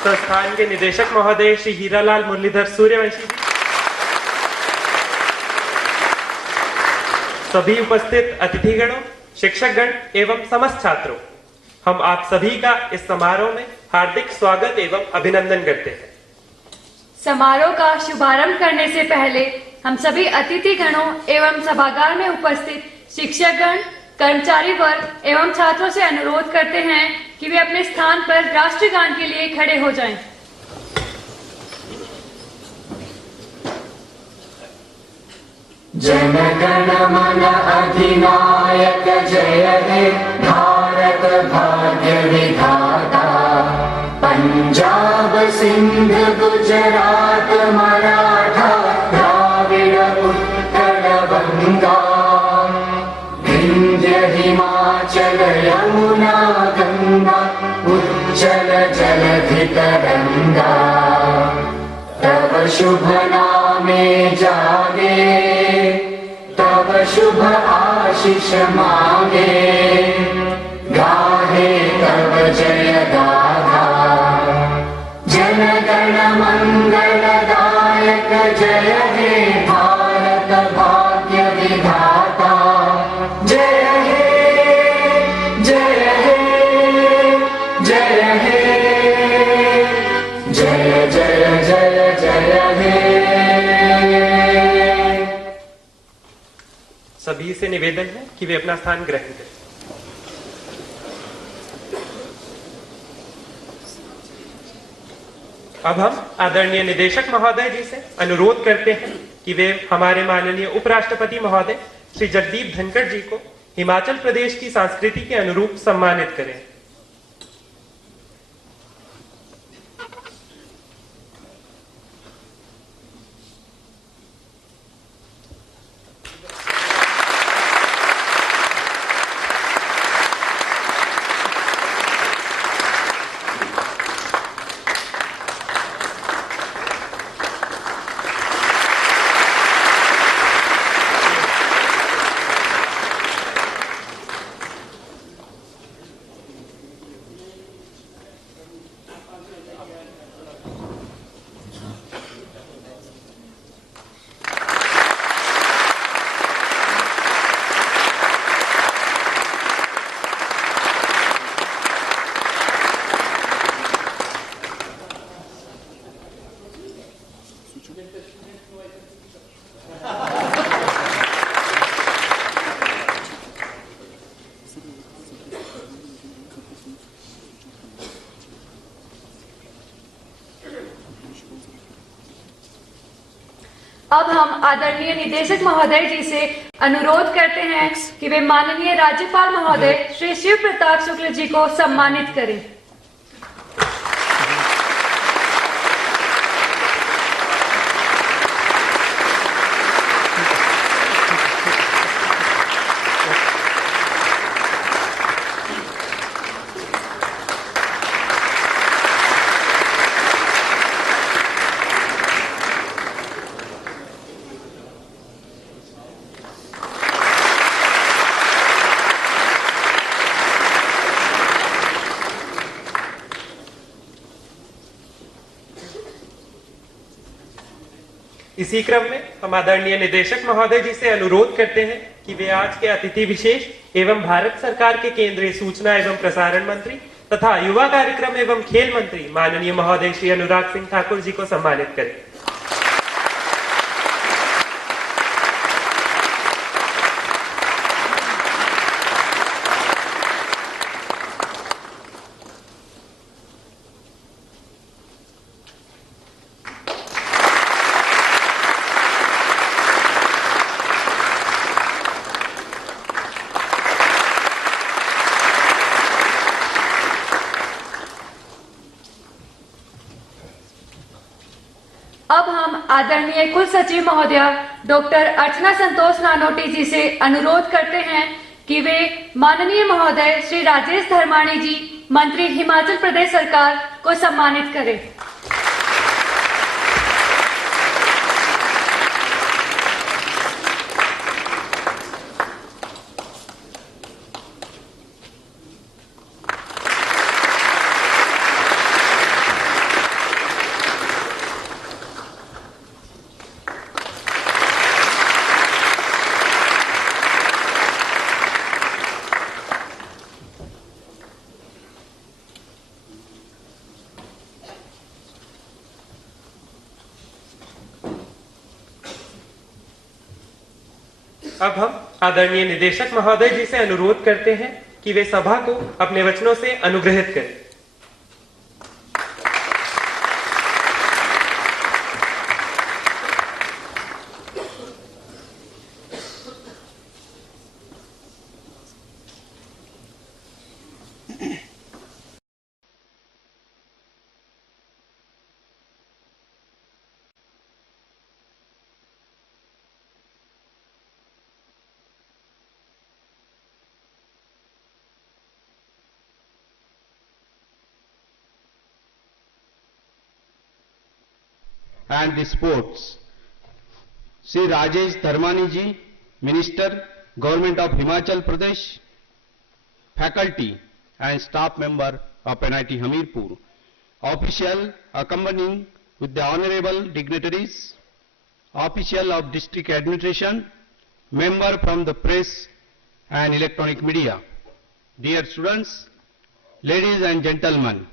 संस्थान के निदेशक महोदय श्री हीरालाल मुरलीधर सूर्यवंशी जी, सभी उपस्थित अतिथिगणों, शिक्षकगण एवं समस्त छात्रों, हम आप सभी का इस समारोह में हार्दिक स्वागत एवं अभिनंदन करते हैं। समारोह का शुभारंभ करने से पहले हम सभी अतिथिगणों एवं सभागार में उपस्थित शिक्षकगण, कर्मचारी वर्ग एवं छात्रों से अनुरोध करते हैं कि वे अपने स्थान पर राष्ट्रगान के लिए खड़े हो जाएं। जन गण मन अधिनायक जय हे भारत भाग्य विधाता, पंजाब सिंध गुजरात मराठा द्राविड़ उत्कल बंगा, विंध्य हिमाचल यमुना गंगा उज्जल जलधि तरंगा, तव शुभ नामे जागे, तव शुभ आशीष मांगे, गाहे तव जय गाथा, जन गण मंगलदायक जय हे भारत भाग्य विधाता, जय हे जय हे जय हे जय जय जय जय हे। सभी से निवेदन है कि वे अपना स्थान ग्रहण करें। अब हम आदरणीय निदेशक महोदय जी से अनुरोध करते हैं कि वे हमारे माननीय उपराष्ट्रपति महोदय श्री जगदीप धनखड़ जी को हिमाचल प्रदेश की संस्कृति के अनुरूप सम्मानित करें। अब हम आदरणीय निदेशक महोदय जी से अनुरोध करते हैं कि वे माननीय राज्यपाल महोदय श्री शिव प्रताप शुक्ल जी को सम्मानित करें। इसी क्रम में हम आदरणीय निदेशक महोदय जी से अनुरोध करते हैं कि वे आज के अतिथि विशेष एवं भारत सरकार के केंद्रीय सूचना एवं प्रसारण मंत्री तथा युवा कार्यक्रम एवं खेल मंत्री माननीय महोदय श्री अनुराग सिंह ठाकुर जी को सम्मानित करें। अब हम आदरणीय कुल सचिव महोदया डॉक्टर अर्चना संतोष नानोटी जी से अनुरोध करते हैं कि वे माननीय महोदय श्री राजेश धर्माणी जी मंत्री हिमाचल प्रदेश सरकार को सम्मानित करें। अब हम आदरणीय निदेशक महोदय जी से अनुरोध करते हैं कि वे सभा को अपने वचनों से अनुग्रहित करें। and the sports. Sri Rajesh Dharmani ji, Minister, Government of Himachal Pradesh, faculty and staff member of NIT Hamirpur, official accompanying with the honorable dignitaries, official of district administration, member from the press and electronic media. Dear students, ladies and gentlemen,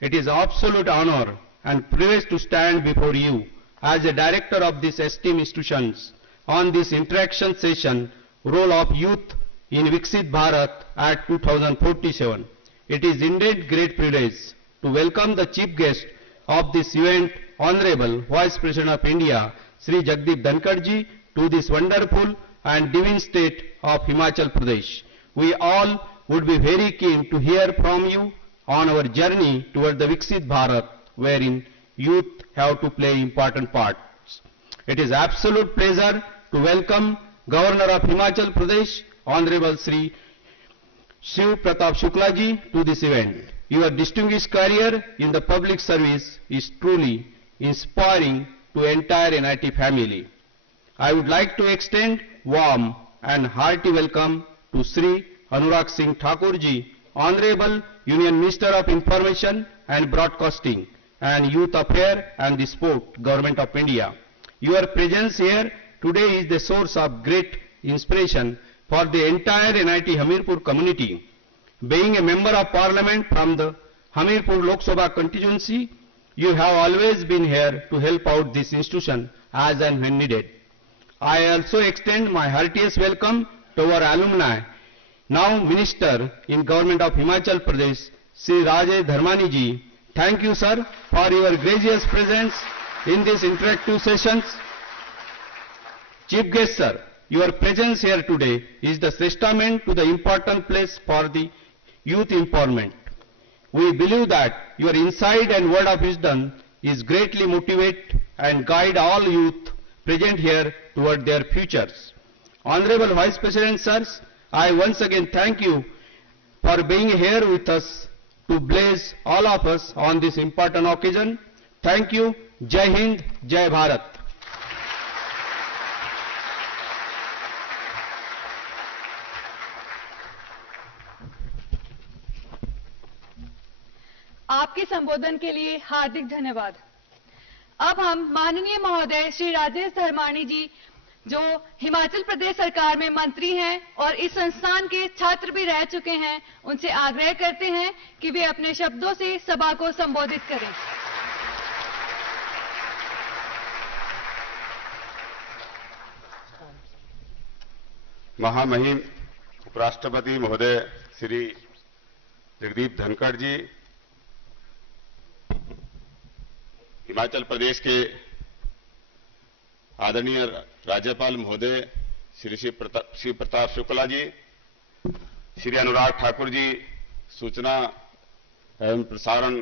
it is absolute honor and privilege to stand before you as a director of this esteemed institutions on this interaction session, role of youth in Viksit Bharat at 2047. It is indeed great privilege to welcome the chief guest of this event, Honorable Vice President of India, Sri Jagdeep Dhankhar ji, to this wonderful and divine state of Himachal Pradesh. We all would be very keen to hear from you on our journey toward the Viksit Bharat, wherein youth have to play important parts. It is absolute pleasure to welcome Governor of Himachal Pradesh, Honorable Sri Shiv Pratap Shukla ji, to this event. Your distinguished career in the public service is truly inspiring to entire NIT family. I would like to extend warm and hearty welcome to Sri Anurag Singh Thakur ji, Honorable Union Minister of Information and Broadcasting and Youth Affairs and the Sport, Government of India. Your presence here today is the source of great inspiration for the entire NIT Hamirpur community. Being a member of Parliament from the Hamirpur Lok Sabha constituency, you have always been here to help out this institution as and when needed. I also extend my heartiest welcome to our alumni, now Minister in Government of Himachal Pradesh, Sri Rajesh Dharmani ji. Thank you, sir, for your gracious presence in these interactive sessions. Chief guest, sir, your presence here today is the testament to the important place for the youth empowerment. We believe that your insight and word of wisdom is greatly motivate and guide all youth present here toward their futures. Honorable Vice President, sirs, I once again thank you for being here with us to bless all of us on this important occasion. Thank you. Jai Hind, Jai Bharat. आपके संबोधन के लिए हार्दिक धन्यवाद। अब हम माननीय महोदय श्री राजेश धर्माणी जी, जो हिमाचल प्रदेश सरकार में मंत्री हैं और इस संस्थान के छात्र भी रह चुके हैं, उनसे आग्रह करते हैं कि वे अपने शब्दों से सभा को संबोधित करें। महामहिम उपराष्ट्रपति महोदय श्री जगदीप धनखड़ जी, हिमाचल प्रदेश के आदरणीय राज्यपाल महोदय श्री शिव प्रताप शुक्ला जी, श्री अनुराग ठाकुर जी, सूचना एवं प्रसारण,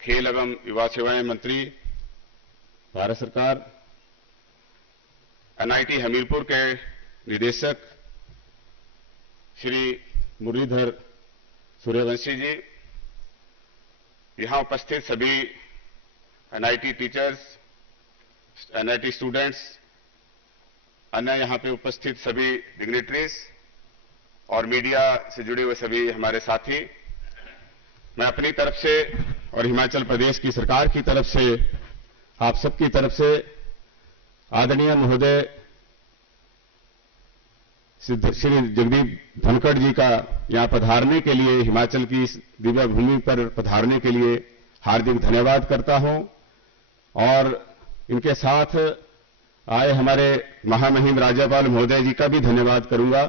खेल एवं युवा सेवाएं मंत्री, भारत सरकार, NIT हमीरपुर के निदेशक श्री मुरलीधर सूर्यवंशी जी, यहां उपस्थित सभी NIT टीचर्स, NIT स्टूडेंट्स, अन्य यहां पे उपस्थित सभी डिग्निटरीज और मीडिया से जुड़े हुए सभी हमारे साथी, मैं अपनी तरफ से और हिमाचल प्रदेश की सरकार की तरफ से आप सबकी तरफ से आदरणीय महोदय श्री जगदीप धनखड़ जी का यहां पधारने के लिए, हिमाचल की इस दिव्य भूमि पर पधारने के लिए हार्दिक धन्यवाद करता हूं और इनके साथ आए हमारे महामहिम राज्यपाल महोदय जी का भी धन्यवाद करूंगा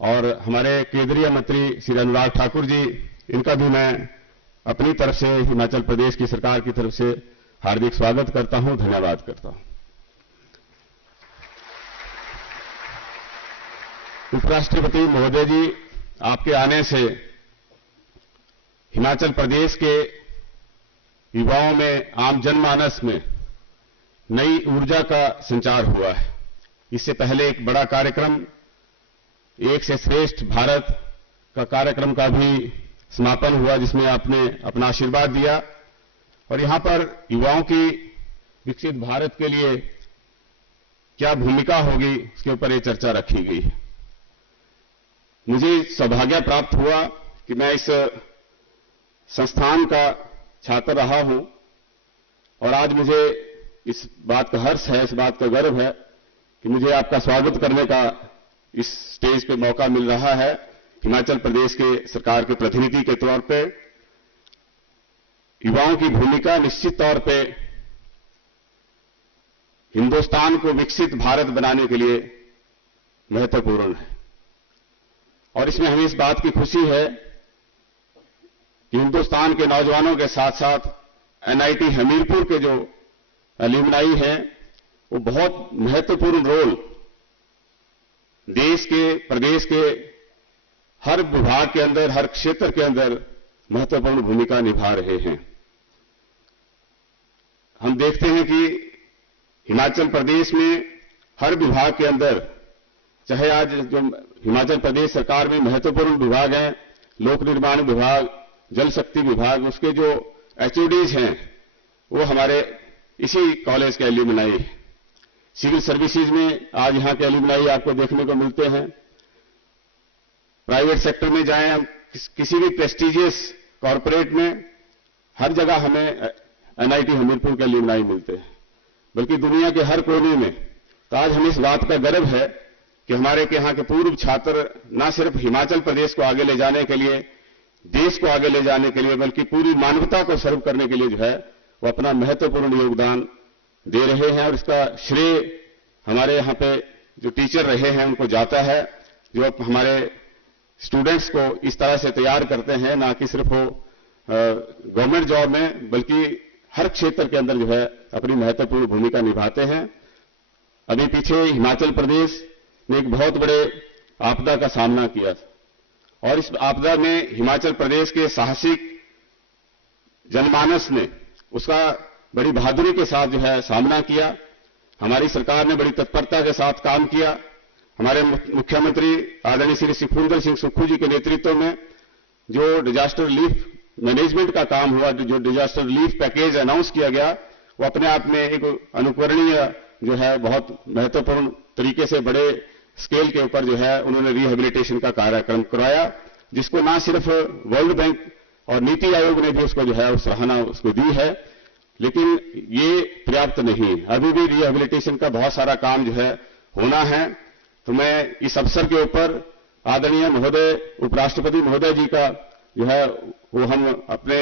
और हमारे केंद्रीय मंत्री श्री अनुराग ठाकुर जी, इनका भी मैं अपनी तरफ से हिमाचल प्रदेश की सरकार की तरफ से हार्दिक स्वागत करता हूं, धन्यवाद करता हूं। उपराष्ट्रपति महोदय जी, आपके आने से हिमाचल प्रदेश के युवाओं में, आम जनमानस में नई ऊर्जा का संचार हुआ है। इससे पहले एक बड़ा कार्यक्रम, एक से श्रेष्ठ भारत का कार्यक्रम का भी समापन हुआ, जिसमें आपने अपना आशीर्वाद दिया और यहां पर युवाओं की विकसित भारत के लिए क्या भूमिका होगी, उसके ऊपर ये चर्चा रखी गई है। मुझे सौभाग्य प्राप्त हुआ कि मैं इस संस्थान का छात्र रहा हूं और आज मुझे इस बात का हर्ष है, इस बात का गर्व है कि मुझे आपका स्वागत करने का इस स्टेज पे मौका मिल रहा है। हिमाचल प्रदेश के सरकार के प्रतिनिधि के तौर पे युवाओं की भूमिका निश्चित तौर पे हिंदुस्तान को विकसित भारत बनाने के लिए महत्वपूर्ण है और इसमें हमें इस बात की खुशी है कि हिंदुस्तान के नौजवानों के साथ साथ NIT हमीरपुर के जो एल्यूमनाई हैं, वो बहुत महत्वपूर्ण रोल देश के, प्रदेश के हर विभाग के अंदर, हर क्षेत्र के अंदर महत्वपूर्ण भूमिका निभा रहे हैं। हम देखते हैं कि हिमाचल प्रदेश में हर विभाग के अंदर, चाहे आज जो हिमाचल प्रदेश सरकार में महत्वपूर्ण विभाग हैं, लोक निर्माण विभाग, जल शक्ति विभाग, उसके जो HODs हैं वो हमारे इसी कॉलेज के एल्यूमनाई हैं। सिविल सर्विसेज में आज यहां के एल्यूमनाई आपको देखने को मिलते हैं। प्राइवेट सेक्टर में जाएं, हम किसी भी प्रेस्टिजियस कॉर्पोरेट में, हर जगह हमें NIT हमीरपुर के एल्यूमनाई मिलते हैं, बल्कि दुनिया के हर कोने में। तो आज हमें इस बात का गर्व है कि हमारे के यहाँ के पूर्व छात्र न सिर्फ हिमाचल प्रदेश को आगे ले जाने के लिए, देश को आगे ले जाने के लिए, बल्कि पूरी मानवता को सर्व करने के लिए जो है वो अपना महत्वपूर्ण योगदान दे रहे हैं और इसका श्रेय हमारे यहाँ पे जो टीचर रहे हैं उनको जाता है, जो हमारे स्टूडेंट्स को इस तरह से तैयार करते हैं, ना कि सिर्फ वो गवर्नमेंट जॉब में बल्कि हर क्षेत्र के अंदर जो है अपनी महत्वपूर्ण भूमिका निभाते हैं। अभी पीछे हिमाचल प्रदेश ने एक बहुत बड़े आपदा का सामना किया और इस आपदा में हिमाचल प्रदेश के साहसिक जनमानस ने उसका बड़ी बहादुरी के साथ जो है सामना किया। हमारी सरकार ने बड़ी तत्परता के साथ काम किया। हमारे मुख्यमंत्री आदरणीय श्री सुखविंदर सिंह सुक्खू जी के नेतृत्व में जो डिजास्टर रिलीफ मैनेजमेंट का काम हुआ, जो डिजास्टर रिलीफ पैकेज अनाउंस किया गया, वो अपने आप में एक अनुकरणीय जो है बहुत महत्वपूर्ण तरीके से बड़े स्केल के ऊपर जो है उन्होंने रिहेबिलिटेशन का कार्यक्रम करवाया, जिसको ना सिर्फ वर्ल्ड बैंक और नीति आयोग ने भी उसको जो है सराहना उसको दी है, लेकिन ये पर्याप्त नहीं। अभी भी रिहेबिलिटेशन का बहुत सारा काम जो है होना है। तो मैं इस अवसर के ऊपर आदरणीय महोदय उपराष्ट्रपति महोदय जी का जो है वो हम अपने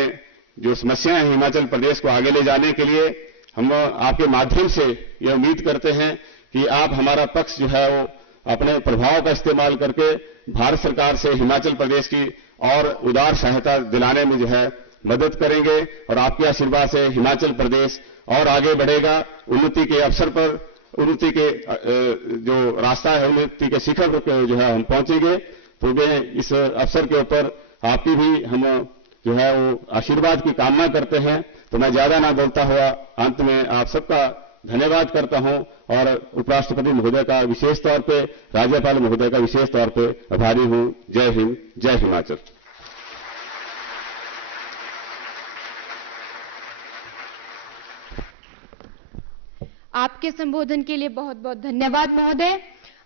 जो समस्याएं हैं हिमाचल प्रदेश को आगे ले जाने के लिए हम आपके माध्यम से ये उम्मीद करते हैं कि आप हमारा पक्ष जो है वो अपने प्रभाव का इस्तेमाल करके भारत सरकार से हिमाचल प्रदेश की और उदार सहायता दिलाने में जो है मदद करेंगे और आपके आशीर्वाद से हिमाचल प्रदेश और आगे बढ़ेगा, उन्नति के अवसर पर, उन्नति के जो रास्ता है उन्नति के शिखर पर जो है हम पहुंचेंगे। तो मैं इस अवसर के ऊपर आपकी भी हम जो है वो आशीर्वाद की कामना करते हैं। तो मैं ज्यादा ना बोलता हुआ अंत में आप सबका धन्यवाद करता हूं और उपराष्ट्रपति महोदय का विशेष तौर पे, राज्यपाल महोदय का विशेष तौर पे आभारी हूं। जय हिंद, जय हिमाचल। आपके संबोधन के लिए बहुत बहुत धन्यवाद महोदय।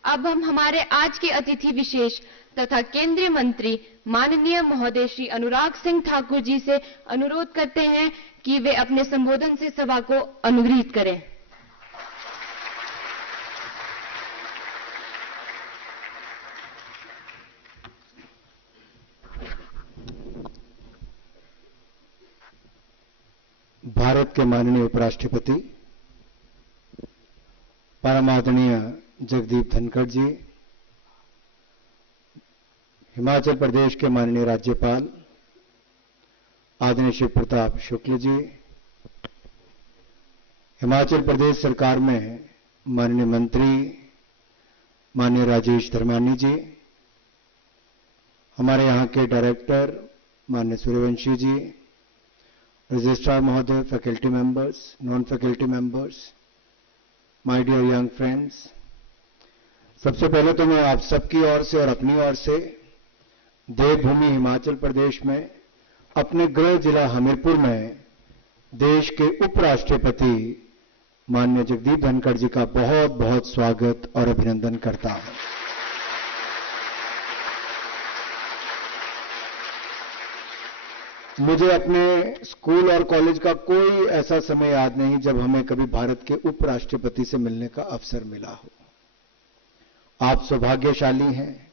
अब हम हमारे आज के अतिथि विशेष तथा केंद्रीय मंत्री माननीय महोदय श्री अनुराग सिंह ठाकुर जी से अनुरोध करते हैं कि वे अपने संबोधन से सभा को अनुग्रहित करें। भारत के माननीय उपराष्ट्रपति परमादरणीय जगदीप धनखड़ जी, हिमाचल प्रदेश के माननीय राज्यपाल आदरणीय शिव प्रताप शुक्ल जी, हिमाचल प्रदेश सरकार में माननीय मंत्री माननीय राजेश धर्मानी जी, हमारे यहाँ के डायरेक्टर माननीय सूर्यवंशी जी, रजिस्ट्रार महोदय, faculty members, non faculty members, my dear young friends, सबसे पहले तो मैं आप सबकी ओर से और अपनी ओर से देवभूमि हिमाचल प्रदेश में अपने गृह जिला हमीरपुर में देश के उपराष्ट्रपति माननीय जगदीप धनखड़ जी का बहुत बहुत स्वागत और अभिनंदन करता हूं। मुझे अपने स्कूल और कॉलेज का कोई ऐसा समय याद नहीं जब हमें कभी भारत के उपराष्ट्रपति से मिलने का अवसर मिला हो। आप सौभाग्यशाली हैं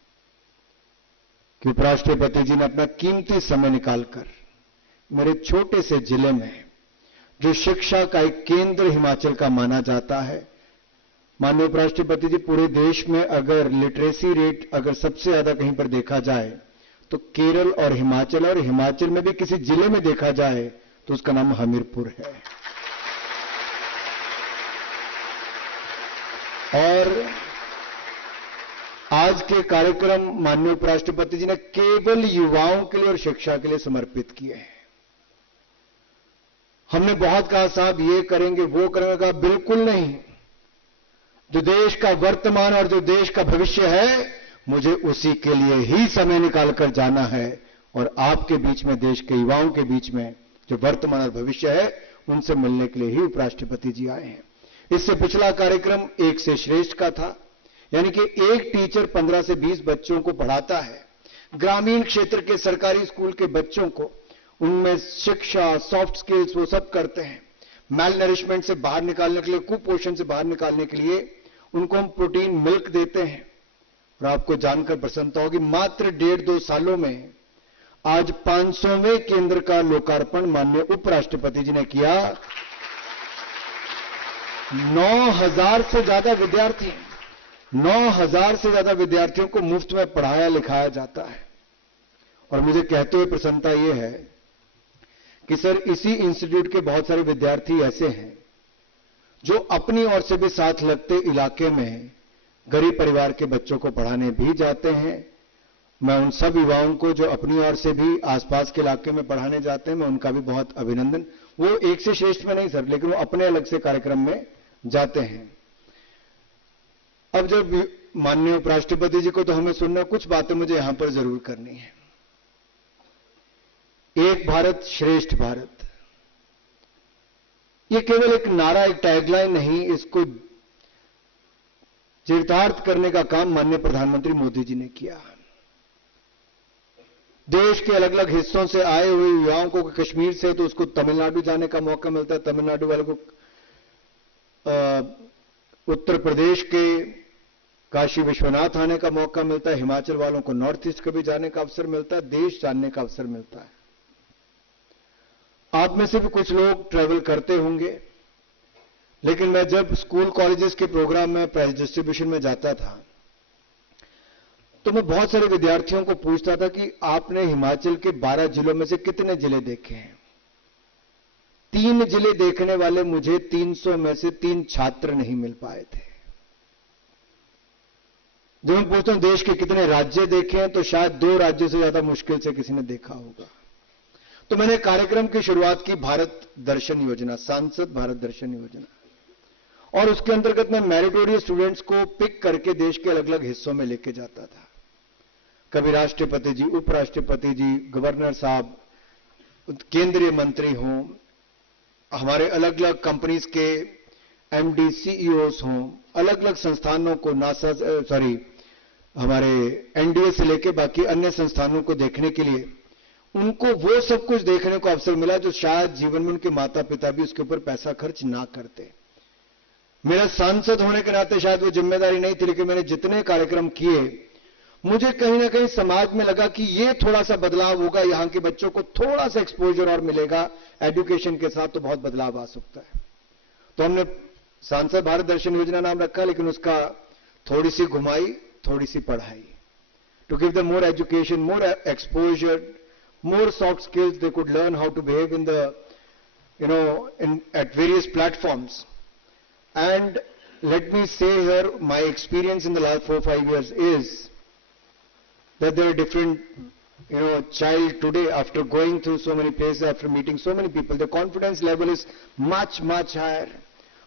कि उपराष्ट्रपति जी ने अपना कीमती समय निकालकर मेरे छोटे से जिले में, जो शिक्षा का एक केंद्र हिमाचल का माना जाता है, माननीय उपराष्ट्रपति जी, पूरे देश में अगर लिटरेसी रेट अगर सबसे ज्यादा कहीं पर देखा जाए तो केरल और हिमाचल में भी किसी जिले में देखा जाए तो उसका नाम हमीरपुर है। और आज के कार्यक्रम माननीय उपराष्ट्रपति जी ने केवल युवाओं के लिए और शिक्षा के लिए समर्पित किए हैं। हमने बहुत कहा साहब ये करेंगे वो करेंगे, कहा बिल्कुल नहीं। जो देश का वर्तमान और जो देश का भविष्य है, मुझे उसी के लिए ही समय निकालकर जाना है और आपके बीच में, देश के युवाओं के बीच में जो वर्तमान और भविष्य है, उनसे मिलने के लिए ही उपराष्ट्रपति जी आए हैं। इससे पिछला कार्यक्रम एक से श्रेष्ठ का था, यानी कि एक टीचर 15 से 20 बच्चों को पढ़ाता है, ग्रामीण क्षेत्र के सरकारी स्कूल के बच्चों को, उनमें शिक्षा, सॉफ्ट स्किल्स वो सब करते हैं। मैल नरिशमेंट से बाहर निकालने के लिए, कुपोषण से बाहर निकालने के लिए उनको हम प्रोटीन मिल्क देते हैं। और आपको जानकर प्रसन्नता होगी, मात्र 1.5-2 सालों में आज 500वें केंद्र का लोकार्पण माननीय उपराष्ट्रपति जी ने किया। 9,000 से ज्यादा विद्यार्थियों को मुफ्त में पढ़ाया लिखाया जाता है। और मुझे कहते हुए प्रसन्नता यह है कि सर, इसी इंस्टीट्यूट के बहुत सारे विद्यार्थी ऐसे हैं जो अपनी ओर से भी साथ लगते इलाके में गरीब परिवार के बच्चों को पढ़ाने भी जाते हैं। मैं उन सब युवाओं को जो अपनी ओर से भी आसपास के इलाके में पढ़ाने जाते हैं, मैं उनका भी बहुत अभिनंदन। वो एक से श्रेष्ठ में नहीं सर, लेकिन वो अपने अलग से कार्यक्रम में जाते हैं। अब जब माननीय उपराष्ट्रपति जी को तो हमें सुनना, कुछ बातें मुझे यहां पर जरूर करनी है। एक भारत श्रेष्ठ भारत, ये केवल एक नारा, एक टैगलाइन नहीं, इसको चरितार्थ करने का काम माननीय प्रधानमंत्री मोदी जी ने किया। देश के अलग अलग हिस्सों से आए हुए युवाओं को, कश्मीर से तो उसको तमिलनाडु जाने का मौका मिलता है, तमिलनाडु वालों को उत्तर प्रदेश के काशी विश्वनाथ आने का मौका मिलता है, हिमाचल वालों को नॉर्थ ईस्ट कभी जाने का अवसर मिलता है, देश जानने का अवसर मिलता है। आप में से भी कुछ लोग ट्रैवल करते होंगे, लेकिन मैं जब स्कूल कॉलेजेस के प्रोग्राम में प्राइज डिस्ट्रीब्यूशन में जाता था तो मैं बहुत सारे विद्यार्थियों को पूछता था कि आपने हिमाचल के 12 जिलों में से कितने जिले देखे हैं। 3 जिले देखने वाले मुझे 300 में से 3 छात्र नहीं मिल पाए थे। जब मैं पूछता हूं देश के कितने राज्य देखे हैं, तो शायद 2 राज्यों से ज्यादा मुश्किल से किसी ने देखा होगा। तो मैंने कार्यक्रम की शुरुआत की भारत दर्शन योजना, सांसद भारत दर्शन योजना, और उसके अंतर्गत मैं मेरिटोरियस स्टूडेंट्स को पिक करके देश के अलग अलग हिस्सों में लेके जाता था। कभी राष्ट्रपति जी, उपराष्ट्रपति जी, गवर्नर साहब, केंद्रीय मंत्री हों, हमारे अलग अलग कंपनीज के एमडी, सीईओस हों, अलग अलग संस्थानों को, नासा, हमारे एनडीए से लेके बाकी अन्य संस्थानों को देखने के लिए उनको वो सब कुछ देखने को अवसर मिला जो शायद जीवन में उनके माता पिता भी उसके ऊपर पैसा खर्च ना करते। मेरा सांसद होने के नाते शायद वो जिम्मेदारी नहीं थी, लेकिन मैंने जितने कार्यक्रम किए, मुझे कहीं ना कहीं समाज में लगा कि ये थोड़ा सा बदलाव होगा, यहां के बच्चों को थोड़ा सा एक्सपोजर और मिलेगा एजुकेशन के साथ, तो बहुत बदलाव आ सकता है। तो हमने सांसद भारत दर्शन योजना नाम रखा, लेकिन उसका थोड़ी सी घुमाई, थोड़ी सी पढ़ाई, to give them more education, more exposure, more soft skills. They could learn how to behave in the, at various platforms. And let me say here, my experience in the last 4-5 years is that there are different, child today, after going through so many places, after meeting so many people, the confidence level is much, much higher.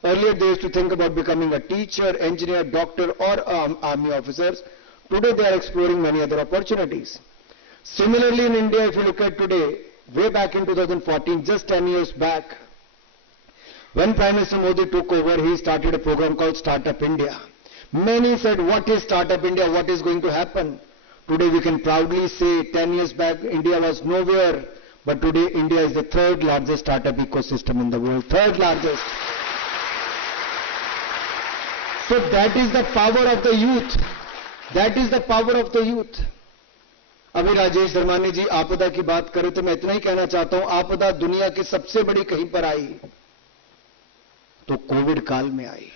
Earlier they used to think about becoming a teacher, engineer, doctor, or army officers. Today they are exploring many other opportunities. Similarly in India, if you look at today, way back in 2014, just 10 years back, when Prime Minister Modi took over, he started a program called Startup India. Many said, what is Startup India? What is going to happen? Today we can proudly say, 10 years back, India was nowhere, but today India is the third largest startup ecosystem in the world. Third largest. So that is the power of the youth. That is the power of the youth. अभी राजेश धर्मानी जी आपदा की बात करें तो मैं इतना ही कहना चाहता हूं, आपदा दुनिया की सबसे बड़ी कहीं पर आई तो कोविड काल में आई।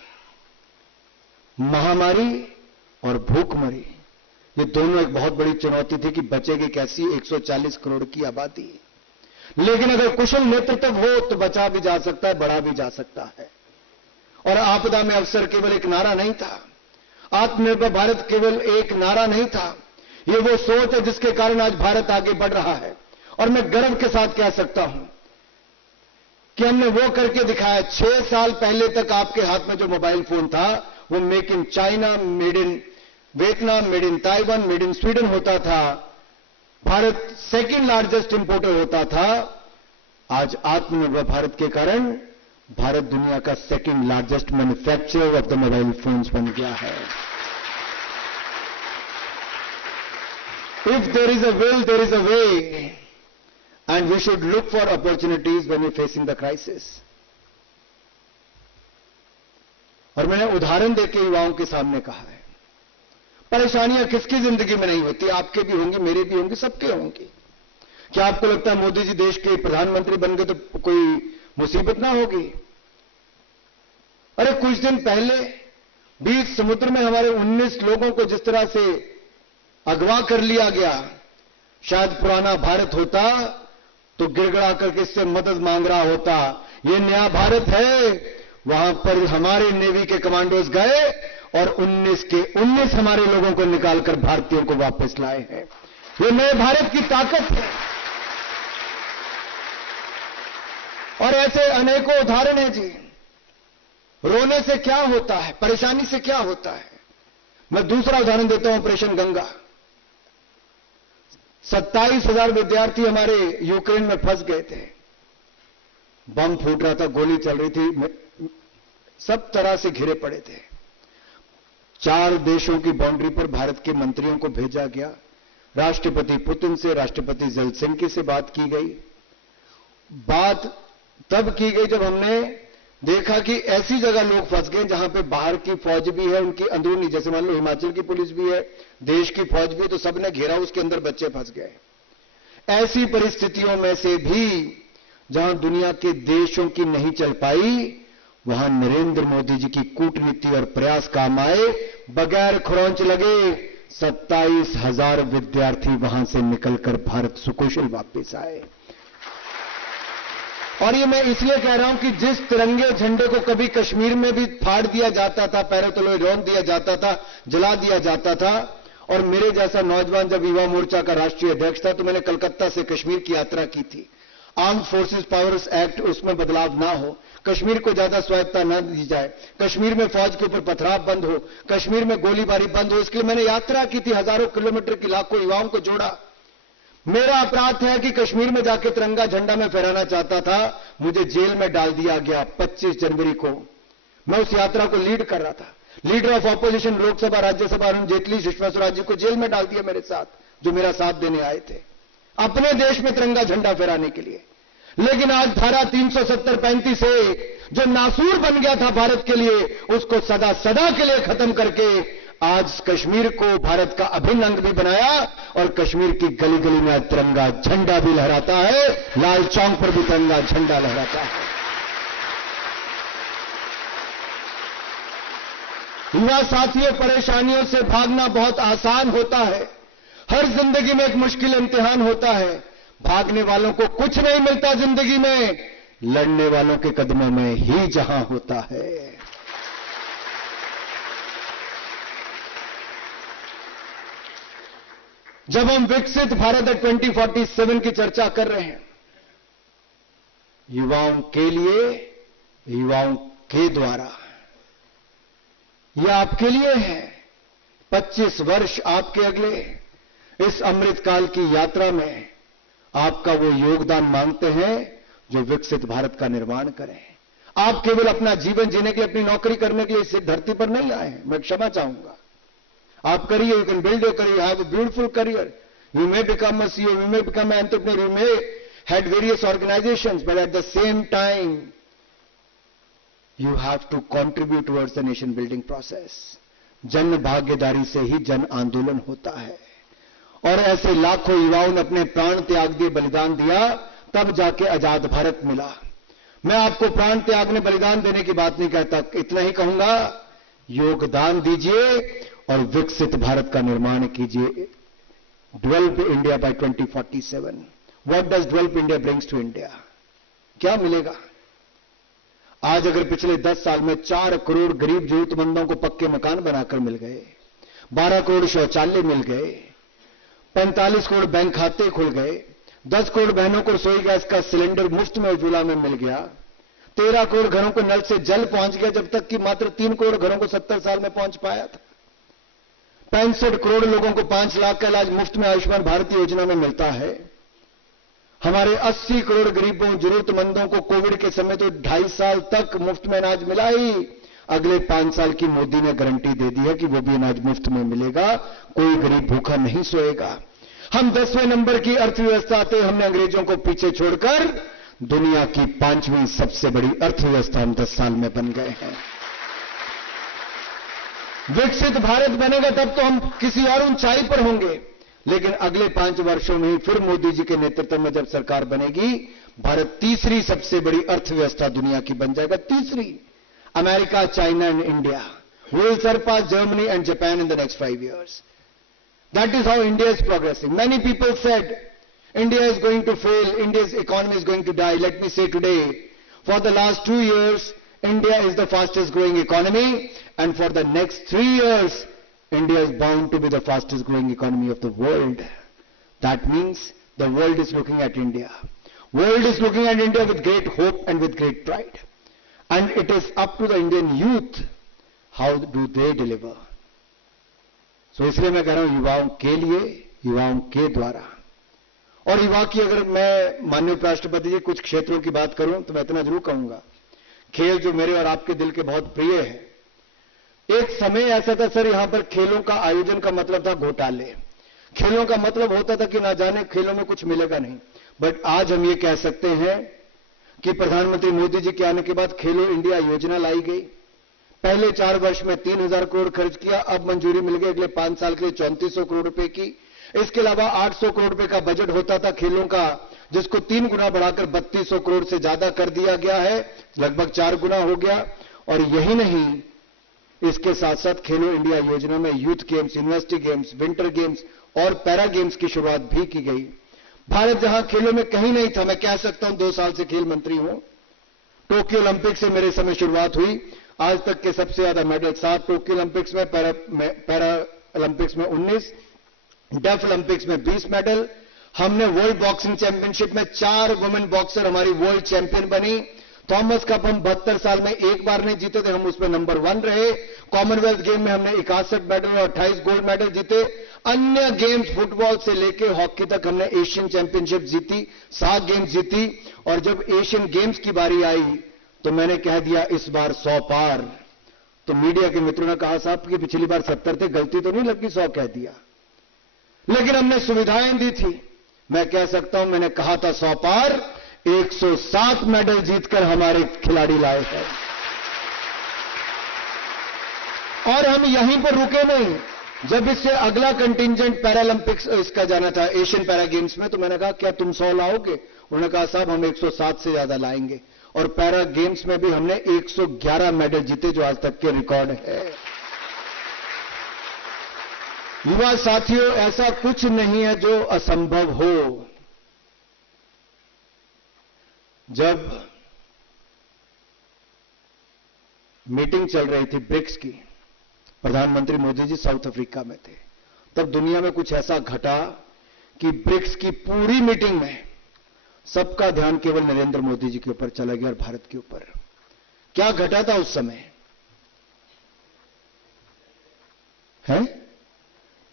महामारी और भूखमरी, ये दोनों एक बहुत बड़ी चुनौती थी कि बचेगी कैसी 140 करोड़ की आबादी। लेकिन अगर कुशल नेतृत्व हो तो बचा भी जा सकता है, बढ़ा भी जा सकता है। और आपदा में अवसर केवल एक नारा नहीं था, आत्मनिर्भर भारत केवल एक नारा नहीं था, ये वो सोच है जिसके कारण आज भारत आगे बढ़ रहा है। और मैं गर्व के साथ कह सकता हूं कि हमने वो करके दिखाया। 6 साल पहले तक आपके हाथ में जो मोबाइल फोन था वो make in China, made in Vietnam, made in Taiwan, made in Sweden होता था। भारत सेकंड लार्जेस्ट इंपोर्टर होता था। आज आत्मनिर्भर भारत के कारण भारत दुनिया का second largest manufacturer of the mobile phones बन गया है। If there is a will, there is a way, and we should look for opportunities when we're facing the crisis. और मैंने उदाहरण देके युवाओं के सामने कहा है, परेशानियां किसकी जिंदगी में नहीं होती, आपके भी होंगी, मेरे भी होंगी, सबके होंगी। क्या आपको लगता है मोदी जी देश के प्रधानमंत्री बन गए तो कोई मुसीबत ना होगी? अरे कुछ दिन पहले बीच समुद्र में हमारे 19 लोगों को जिस तरह से अगवा कर लिया गया, शायद पुराना भारत होता तो गिड़गिड़ा करके इससे मदद मांग रहा होता। ये नया भारत है, वहां पर हमारे नेवी के कमांडोज गए और 19 के 19 हमारे लोगों को निकालकर भारतीयों को वापस लाए हैं। ये नए भारत की ताकत है। और ऐसे अनेकों उदाहरण हैं जी। रोने से क्या होता है, परेशानी से क्या होता है। मैं दूसरा उदाहरण देता हूं, ऑपरेशन गंगा। 27,000 विद्यार्थी हमारे यूक्रेन में फंस गए थे। बम फूट रहा था, गोली चल रही थी, सब तरह से घिरे पड़े थे। 4 देशों की बाउंड्री पर भारत के मंत्रियों को भेजा गया। राष्ट्रपति पुतिन से, राष्ट्रपति जेलसिंकी से बात की गई। बात तब की गई जब हमने देखा कि ऐसी जगह लोग फंस गए जहां पे बाहर की फौज भी है, उनकी अंदरूनी, जैसे मान लो हिमाचल की पुलिस भी है, देश की फौज भी है, तो सबने घेरा, उसके अंदर बच्चे फंस गए। ऐसी परिस्थितियों में से भी जहां दुनिया के देशों की नहीं चल पाई, वहां नरेंद्र मोदी जी की कूटनीति और प्रयास काम आए। बगैर खरोंच लगे 27,000 विद्यार्थी वहां से निकलकर भारत सुकुशल वापस आए। और ये मैं इसलिए कह रहा हूं कि जिस तिरंगे झंडे को कभी कश्मीर में भी फाड़ दिया जाता था, पैरों तले रौंद दिया जाता था, जला दिया जाता था, और मेरे जैसा नौजवान जब युवा मोर्चा का राष्ट्रीय अध्यक्ष था तो मैंने कलकत्ता से कश्मीर की यात्रा की थी। आर्म्ड फोर्सेस पावर्स एक्ट, उसमें बदलाव ना हो, कश्मीर को ज्यादा स्वायत्ता न दी जाए, कश्मीर में फौज के ऊपर पथराव बंद हो, कश्मीर में गोलीबारी बंद हो, इसके लिए मैंने यात्रा की थी। हजारों किलोमीटर की, लाखों युवाओं को जोड़ा। मेरा अपराध है कि कश्मीर में जाके तिरंगा झंडा में फहराना चाहता था, मुझे जेल में डाल दिया गया 25 जनवरी को। मैं उस यात्रा को लीड कर रहा था। Leader of opposition Lok Sabha Rajya Sabha Arun Jaitley, Sushma Swaraj ji को जेल में डाल दिया मेरे साथ, जो मेरा साथ देने आए थे अपने देश में तिरंगा झंडा फहराने के लिए। लेकिन आज धारा 370-35 से जो नासूर बन गया था भारत के लिए, उसको सदा सदा के लिए खत्म करके आज कश्मीर को भारत का अभिन्न अंग भी बनाया, और कश्मीर की गली गली में तिरंगा झंडा भी लहराता है, लाल चौक पर भी तिरंगा झंडा लहराता है। युवा साथियों, परेशानियों से भागना बहुत आसान होता है। हर जिंदगी में एक मुश्किल इम्तिहान होता है। भागने वालों को कुछ नहीं मिलता जिंदगी में, लड़ने वालों के कदमों में ही जहां होता है। जब हम विकसित भारत 2047 की चर्चा कर रहे हैं, युवाओं के लिए, युवाओं के द्वारा, यह आपके लिए है। 25 वर्ष आपके अगले इस अमृतकाल की यात्रा में आपका वो योगदान मांगते हैं जो विकसित भारत का निर्माण करें। आप केवल अपना जीवन जीने के लिए, अपनी नौकरी करने के लिए इस धरती पर नहीं आए हैं। मैं क्षमा चाहूंगा। आप करिए, you can build your career, have a beautiful career, you may become a CEO, you may become an entrepreneur, you may had various organizations, but at the same time, you have to contribute towards the nation building process. जन भागीदारी से ही जन आंदोलन होता है, और ऐसे लाखों युवाओं ने अपने प्राण त्याग दिए, बलिदान दिया, तब जाके आजाद भारत मिला। मैं आपको प्राण त्यागने, बलिदान देने की बात नहीं कहता, इतना ही कहूंगा, योगदान दीजिए और विकसित भारत का निर्माण कीजिए। Develop India by 2047। What does Develop India brings to India? क्या मिलेगा? आज अगर पिछले 10 साल में 4 करोड़ गरीब जरूरतमंदों को पक्के मकान बनाकर मिल गए, 12 करोड़ शौचालय मिल गए, 45 करोड़ बैंक खाते खुल गए, 10 करोड़ बहनों को रसोई गैस का सिलेंडर मुफ्त में उज्ज्वला में मिल गया, 13 करोड़ घरों को नल से जल पहुंच गया, जब तक कि मात्र 3 करोड़ घरों को 70 साल में पहुंच पाया था। 65 करोड़ लोगों को 5 लाख का इलाज मुफ्त में आयुष्मान भारत योजना में मिलता है। हमारे 80 करोड़ गरीबों, जरूरतमंदों को कोविड के समय तो 2.5 साल तक मुफ्त में अनाज मिला ही। अगले 5 साल की मोदी ने गारंटी दे दी है कि वो भी अनाज मुफ्त में मिलेगा, कोई गरीब भूखा नहीं सोएगा। हम 10वें नंबर की अर्थव्यवस्था थे, हमने अंग्रेजों को पीछे छोड़कर दुनिया की 5वीं सबसे बड़ी अर्थव्यवस्था हम 10 साल में बन गए हैं। विकसित भारत बनेगा तब तो हम किसी और ऊंचाई पर होंगे, लेकिन अगले 5 वर्षों में ही फिर मोदी जी के नेतृत्व में जब सरकार बनेगी, भारत तीसरी सबसे बड़ी अर्थव्यवस्था दुनिया की बन जाएगा। तीसरी। America, China and India will surpass Germany and Japan in the next 5 years. That is how India is progressing. Many people said India is going to fail, India's economy is going to die. Let me say today, for the last 2 years, India is the fastest growing economy, and for the next 3 years, India is bound to be the fastest growing economy of the world. That means the world is looking at India. World is looking at India with great hope and with great pride. And it is up to the Indian youth, how do they deliver? So इसलिए मैं कह रहा हूं, युवाओं के लिए, युवाओं के द्वारा। और युवा की अगर मैं माननीय उपराष्ट्रपति जी कुछ क्षेत्रों की बात करूं तो मैं इतना जरूर कहूंगा, खेल जो मेरे और आपके दिल के बहुत प्रिय है। एक समय ऐसा था सर, यहां पर खेलों का आयोजन का मतलब था घोटाले। खेलों का मतलब होता था कि ना जाने खेलों में कुछ मिलेगा नहीं। बट आज हम ये कह सकते हैं कि प्रधानमंत्री मोदी जी के आने के बाद खेलो इंडिया योजना लाई गई। पहले 4 वर्ष में 3000 करोड़ खर्च किया, अब मंजूरी मिल गई अगले 5 साल के लिए 3400 करोड़ रुपए की। इसके अलावा 800 करोड़ रुपए का बजट होता था खेलों का, जिसको 3 गुना बढ़ाकर 3200 करोड़ से ज्यादा कर दिया गया है, लगभग 4 गुना हो गया। और यही नहीं, इसके साथ साथ खेलो इंडिया योजना में youth games, university games, winter games और पैरा गेम्स की शुरुआत भी की गई। भारत जहां खेलों में कहीं नहीं था, मैं कह सकता हूं 2 साल से खेल मंत्री हूं। टोक्यो ओलंपिक से मेरे समय शुरुआत हुई, आज तक के सबसे ज्यादा मेडल 7 टोक्यो ओलंपिक्स में, पैरा ओलंपिक्स में 19, डेफ ओलंपिक्स में 20 मेडल। हमने वर्ल्ड बॉक्सिंग चैंपियनशिप में 4 वुमेन बॉक्सर हमारी वर्ल्ड चैंपियन बनी। थॉमस कप हम 72 साल में एक बार नहीं जीते थे, हम उसमें नंबर 1 रहे। कॉमनवेल्थ गेम में हमने 61 मेडल और 28 गोल्ड मेडल जीते। अन्य गेम्स फुटबॉल से लेकर हॉकी तक हमने एशियन चैंपियनशिप जीती, 7 गेम्स जीती। और जब एशियन गेम्स की बारी आई तो मैंने कह दिया इस बार 100 पार। तो मीडिया के मित्रों ने कहा साहब कि पिछली बार 70 थे, गलती तो नहीं लगी, 100 कह दिया। लेकिन हमने सुविधाएं दी थी। मैं कह सकता हूं, मैंने कहा था 100 पार, 107 मेडल जीतकर हमारे खिलाड़ी लाए हैं। और हम यहीं पर रुके नहीं। जब इससे अगला कंटिंजेंट पैरालंपिक्स इसका जाना था, एशियन पैरा गेम्स में, तो मैंने कहा क्या तुम 100 लाओगे? उन्होंने कहा साहब हम 107 से ज्यादा लाएंगे। और पैरा गेम्स में भी हमने 111 मेडल जीते, जो आज तक के रिकॉर्ड है। युवा साथियों, ऐसा कुछ नहीं है जो असंभव हो। जब मीटिंग चल रही थी ब्रिक्स की, प्रधानमंत्री मोदी जी साउथ अफ्रीका में थे, तब दुनिया में कुछ ऐसा घटा कि ब्रिक्स की पूरी मीटिंग में सबका ध्यान केवल नरेंद्र मोदी जी के ऊपर चला गया और भारत के ऊपर। क्या घटा था उस समय? है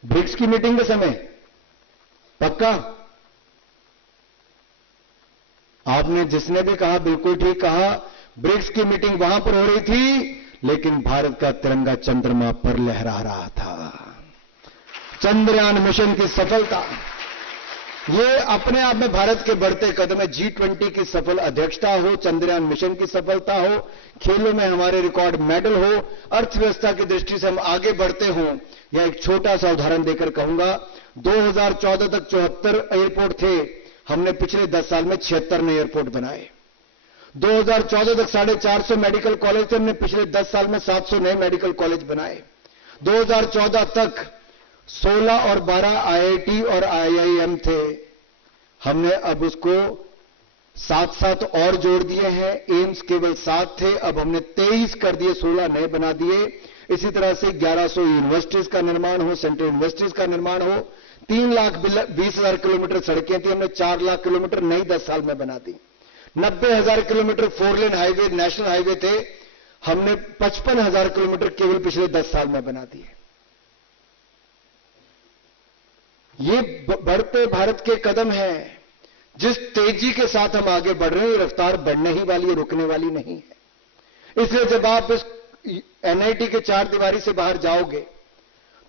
ब्रिक्स की मीटिंग के समय? पक्का? आपने जिसने भी कहा बिल्कुल ठीक कहा। ब्रिक्स की मीटिंग वहां पर हो रही थी, लेकिन भारत का तिरंगा चंद्रमा पर लहरा रहा था। चंद्रयान मिशन की सफलता, ये अपने आप में भारत के बढ़ते कदम है। G20 की सफल अध्यक्षता हो, चंद्रयान मिशन की सफलता हो, खेलों में हमारे रिकॉर्ड मेडल हो, अर्थव्यवस्था की दृष्टि से हम आगे बढ़ते हों। यह एक छोटा सा उदाहरण देकर कहूंगा, 2014 तक 74 एयरपोर्ट थे, हमने पिछले 10 साल में 76 नए एयरपोर्ट बनाए। 2014 तक 450 मेडिकल कॉलेज थे, हमने पिछले 10 साल में 700 नए मेडिकल कॉलेज बनाए। 2014 तक 16 और 12 IIT और IIM थे, हमने अब उसको 7 और जोड़ दिए हैं। एम्स केवल 7 थे, अब हमने 23 कर दिए, 16 नए बना दिए। इसी तरह से 1100 यूनिवर्सिटीज का निर्माण हो, सेंट्रल यूनिवर्सिटीज का निर्माण हो। 3,20,000 किलोमीटर सड़कें थी, हमने 4 लाख किलोमीटर नई 10 साल में बना दी। 90,000 kilometre 4 lane highway, national highway थे, हमने 55,000 किलोमीटर केवल पिछले 10 साल में बना दिए। ये बढ़ते भारत के कदम हैं। जिस तेजी के साथ हम आगे बढ़ रहे हैं, ये रफ्तार बढ़ने ही वाली है, रुकने वाली नहीं है। इसलिए जब आप इस NIT के 4 दीवारी से बाहर जाओगे,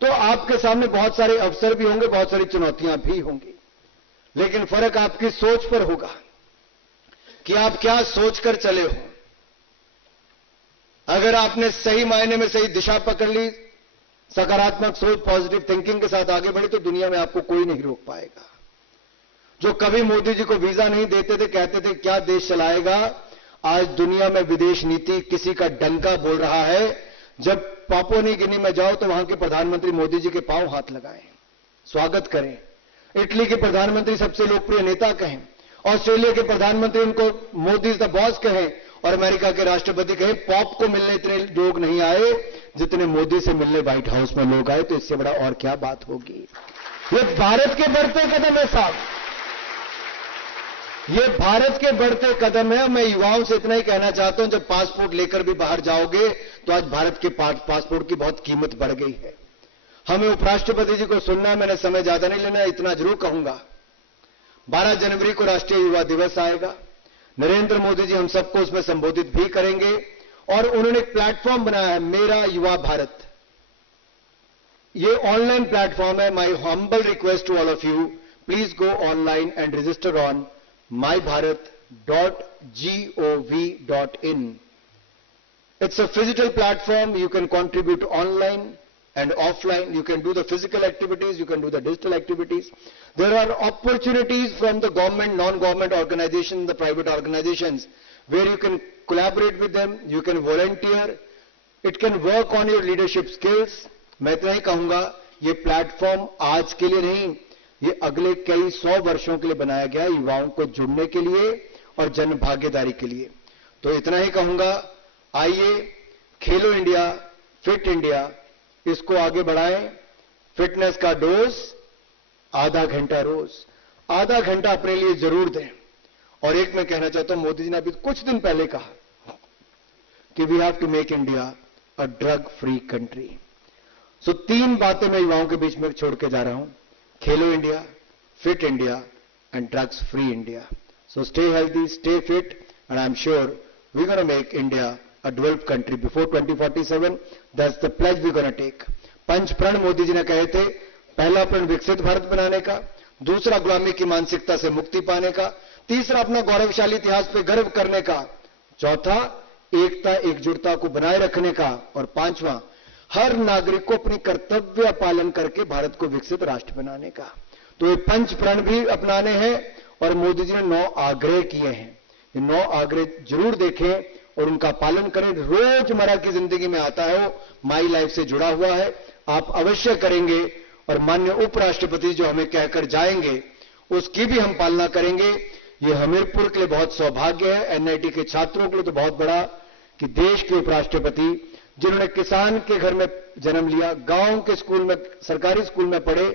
तो आपके सामने बहुत सारे अवसर भी होंगे, बहुत सारी चुनौतियां भी होंगी, लेकिन फर्क आपकी सोच पर होगा कि आप क्या सोचकर चले हो। अगर आपने सही मायने में सही दिशा पकड़ ली, सकारात्मक सोच, पॉजिटिव थिंकिंग के साथ आगे बढ़े, तो दुनिया में आपको कोई नहीं रोक पाएगा। जो कभी मोदी जी को वीजा नहीं देते थे, कहते थे क्या देश चलाएगा, आज दुनिया में विदेश नीति किसी का डंका बोल रहा है। जब पापुआ न्यू गिनी में जाओ तो वहां के प्रधानमंत्री मोदी जी के पांव हाथ लगाएं, स्वागत करें। इटली के प्रधानमंत्री सबसे लोकप्रिय नेता कहें, ऑस्ट्रेलिया के प्रधानमंत्री उनको मोदी इज द बॉस कहें, और अमेरिका के राष्ट्रपति कहें पॉप को मिलने इतने लोग नहीं आए जितने मोदी से मिलने व्हाइट हाउस में लोग आए। तो इससे बड़ा और क्या बात होगी। ये भारत के बढ़ते कदम है साहब, ये भारत के बढ़ते कदम है। मैं युवाओं से इतना ही कहना चाहता हूं, जब पासपोर्ट लेकर भी बाहर जाओगे तो आज भारत के पासपोर्ट की बहुत कीमत बढ़ गई है। हमें उपराष्ट्रपति जी को सुनना है, मैंने समय ज्यादा नहीं लेना, इतना जरूर कहूंगा। 12 जनवरी को राष्ट्रीय युवा दिवस आएगा। नरेंद्र मोदी जी हम सबको उसमें संबोधित भी करेंगे, और उन्होंने एक प्लेटफॉर्म बनाया है, मेरा युवा भारत। ये ऑनलाइन प्लेटफॉर्म है। My humble request to all of you, please go online and register on mybharat.gov.in. It's a physical platform. You can contribute online and offline. You can do the physical activities, you can do the digital activities. There are opportunities from the government, non-government organizations, the private organizations, where you can collaborate with them, you can volunteer. It can work on your leadership skills. मैं इतना ही कहूंगा, ये platform आज के लिए नहीं, ये अगले कई 100 वर्षों के लिए बनाया गया, युवाओं को जुड़ने के लिए और जन भागीदारी के लिए। तो इतना ही कहूंगा, आइए खेलो इंडिया, फिट इंडिया, इसको आगे बढ़ाएं। फिटनेस का डोज आधा घंटा रोज, आधा घंटा अपने लिए जरूर दें। और एक मैं कहना चाहता हूं, मोदी जी ने अभी कुछ दिन पहले कहा कि we have to make India a drug free country. So 3 बातें मैं युवाओं के बीच में छोड़ के जा रहा हूं, खेलो India, fit India and drugs free India. So stay healthy, stay fit, and I'm sure we're going to make India a developed country before 2047. That's the pledge we're going to take. 5 प्रण मोदी जी ने कहे थे, पहला प्रण विकसित भारत बनाने का, दूसरा गुलामी की मानसिकता से मुक्ति पाने का, तीसरा अपना गौरवशाली इतिहास पे गर्व करने का, चौथा एकता एकजुटता को बनाए रखने का, और 5वां हर नागरिक को अपनी कर्तव्य पालन करके भारत को विकसित राष्ट्र बनाने का। तो ये 5 प्रण भी अपनाने हैं, और मोदी जी ने 9 आग्रह किए हैं। ये 9 आग्रह जरूर देखें और उनका पालन करें। रोजमर्रा की जिंदगी में आता है, वो माई लाइफ से जुड़ा हुआ है, आप अवश्य करेंगे और माननीय उपराष्ट्रपति जो हमें कहकर जाएंगे उसकी भी हम पालना करेंगे। ये हमीरपुर के लिए बहुत सौभाग्य है, एनआईटी के छात्रों के लिए तो बहुत बड़ा कि देश के उपराष्ट्रपति जिन्होंने किसान के घर में जन्म लिया, गांव के स्कूल में, सरकारी स्कूल में पढ़े,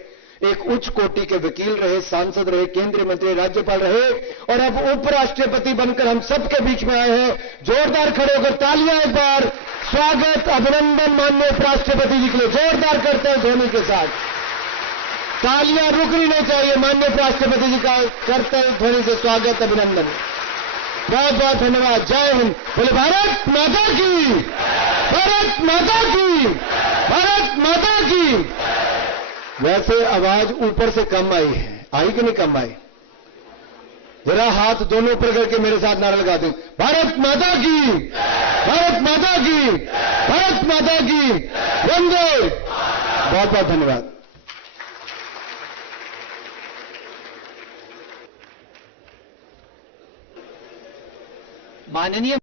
एक उच्च कोटि के वकील रहे, सांसद रहे, केंद्रीय मंत्री, राज्यपाल रहे और अब उपराष्ट्रपति बनकर हम सबके बीच में आए हैं। जोरदार खड़े होकर तालियां एक बार स्वागत, अभिनंदन माननीय उपराष्ट्रपति जी के लिए जोरदार करते हैं ध्वनि के साथ। तालियां रुकनी नहीं चाहिए, माननीय उपराष्ट्रपति जी का करते हैं ध्वनि से स्वागत, अभिनंदन। बहुत बहुत धन्यवाद। जय हिंद। बोले भारत माता की, भारत माता की, भारत माता की। वैसे आवाज ऊपर से कम आई है, आई कि नहीं कम आई? जरा हाथ दोनों ऊपर करके मेरे साथ नारा लगा दें, भारत माता की, भारत माता की, भारत माता की, वंदे। बहुत बहुत धन्यवाद। माननीय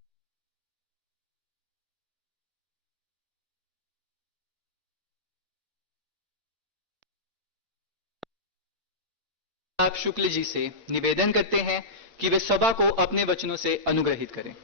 आप शुक्ल जी से निवेदन करते हैं कि वे सभा को अपने वचनों से अनुग्रहित करें।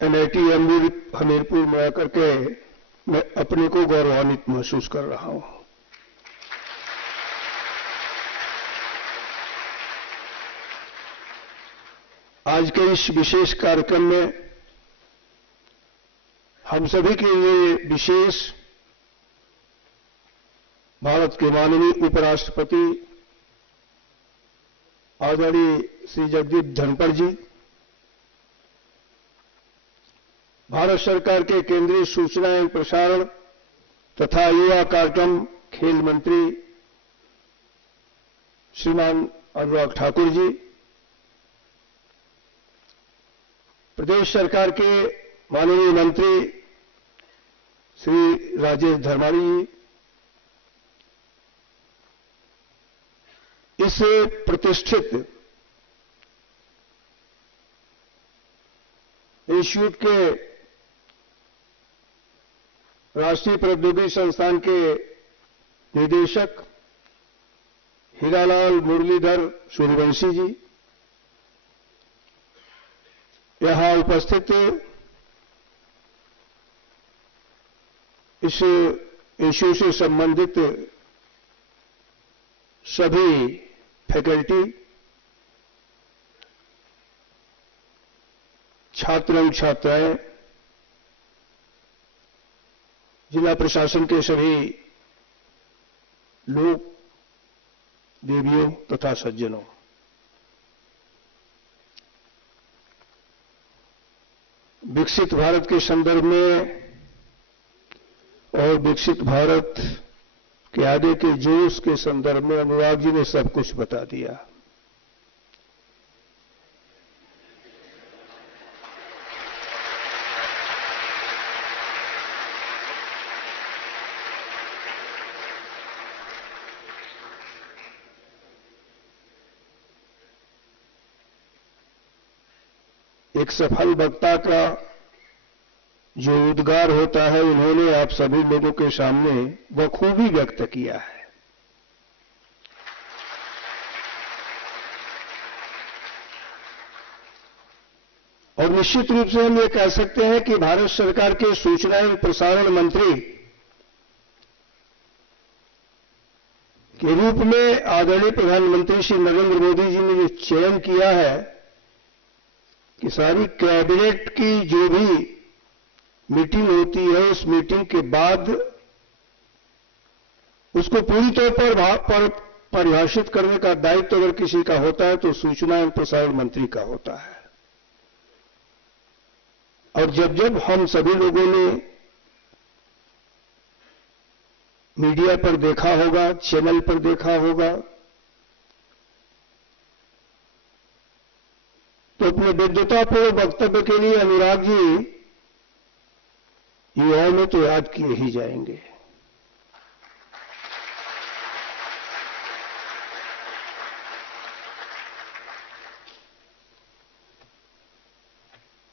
NIT हमीरपुर में आकर के मैं अपने को गौरवान्वित महसूस कर रहा हूं। आज के इस विशेष कार्यक्रम में हम सभी के लिए विशेष भारत के माननीय उपराष्ट्रपति आदरणीय श्री जगदीप धनखड़ जी, भारत सरकार के केंद्रीय सूचना एवं प्रसारण तथा युवा कार्यक्रम खेल मंत्री श्रीमान अनुराग ठाकुर जी, प्रदेश सरकार के माननीय मंत्री श्री राजेश धर्माणी जी, इस प्रतिष्ठित इंस्टीट्यूट के राष्ट्रीय प्रौद्योगिकी संस्थान के निदेशक हीरालाल मुरलीधर सूर्यवंशी जी, यहां उपस्थित इस इंस्टीट्यूट से संबंधित सभी फैकल्टी, छात्र एवं छात्राएं, जिला प्रशासन के सभी लोग, देवियों तथा सज्जनों, विकसित भारत के संदर्भ में और विकसित भारत के आगे के जोश के संदर्भ में अनुराग जी ने सब कुछ बता दिया। एक सफल वक्ता का जो उद्गार होता है, उन्होंने आप सभी लोगों के सामने बखूबी व्यक्त किया है। और निश्चित रूप से हम ये कह सकते हैं कि भारत सरकार के सूचना एवं प्रसारण मंत्री के रूप में आदरणीय प्रधानमंत्री श्री नरेंद्र मोदी जी ने जो चयन किया है कि सारी कैबिनेट की जो भी मीटिंग होती है, उस मीटिंग के बाद उसको पूरी तौर पर परिभाषित करने का दायित्व अगर किसी का होता है तो सूचना एवं प्रसारण मंत्री का होता है। और जब जब हम सभी लोगों ने मीडिया पर देखा होगा, चैनल पर देखा होगा, तो अपने विद्वतापूर्ण वक्तव्य के लिए अनुराग जी युवाओं में तो याद किए ही जाएंगे।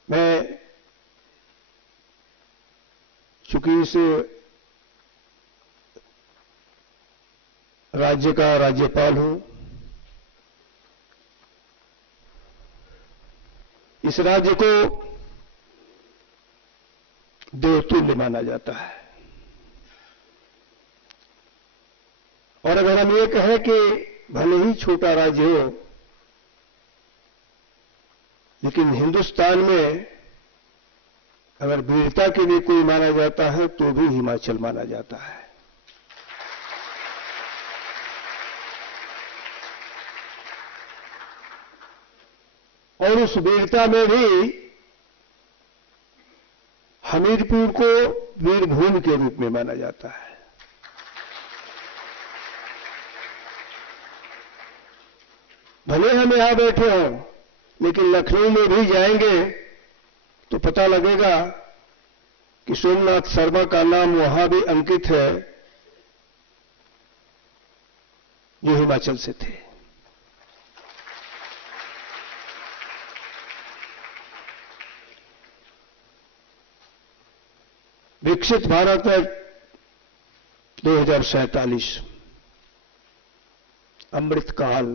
मैं चूंकि इस राज्य का राज्यपाल हूं, इस राज्य को देवतुल्य माना जाता है। और अगर हम ये कहें कि भले ही छोटा राज्य हो, लेकिन हिंदुस्तान में अगर वीरता के लिए कोई माना जाता है तो भी हिमाचल माना जाता है। और उस वीरता में भी हमीरपुर को वीरभूमि के रूप में माना जाता है। भले हम यहां बैठे हों, लेकिन लखनऊ में भी जाएंगे तो पता लगेगा कि सोमनाथ शर्मा का नाम वहां भी अंकित है, जो हिमाचल से थे। विकसित भारत 2047 अमृतकाल,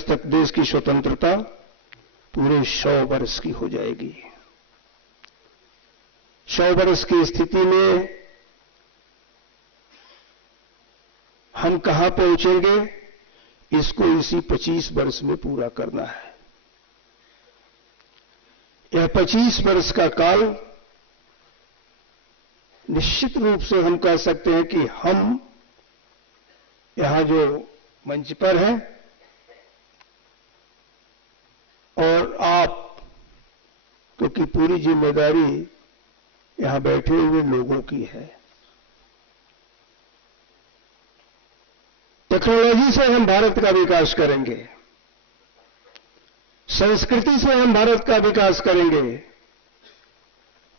तक देश की स्वतंत्रता पूरे 100 वर्ष की हो जाएगी। 100 वर्ष की स्थिति में हम कहां पहुंचेंगे, इसको इसी 25 वर्ष में पूरा करना है। यह 25 वर्ष का काल निश्चित रूप से हम कह सकते हैं कि हम यहां जो मंच पर हैं और आप, क्योंकि पूरी जिम्मेदारी यहां बैठे हुए लोगों की है। टेक्नोलॉजी से हम भारत का विकास करेंगे, संस्कृति से हम भारत का विकास करेंगे,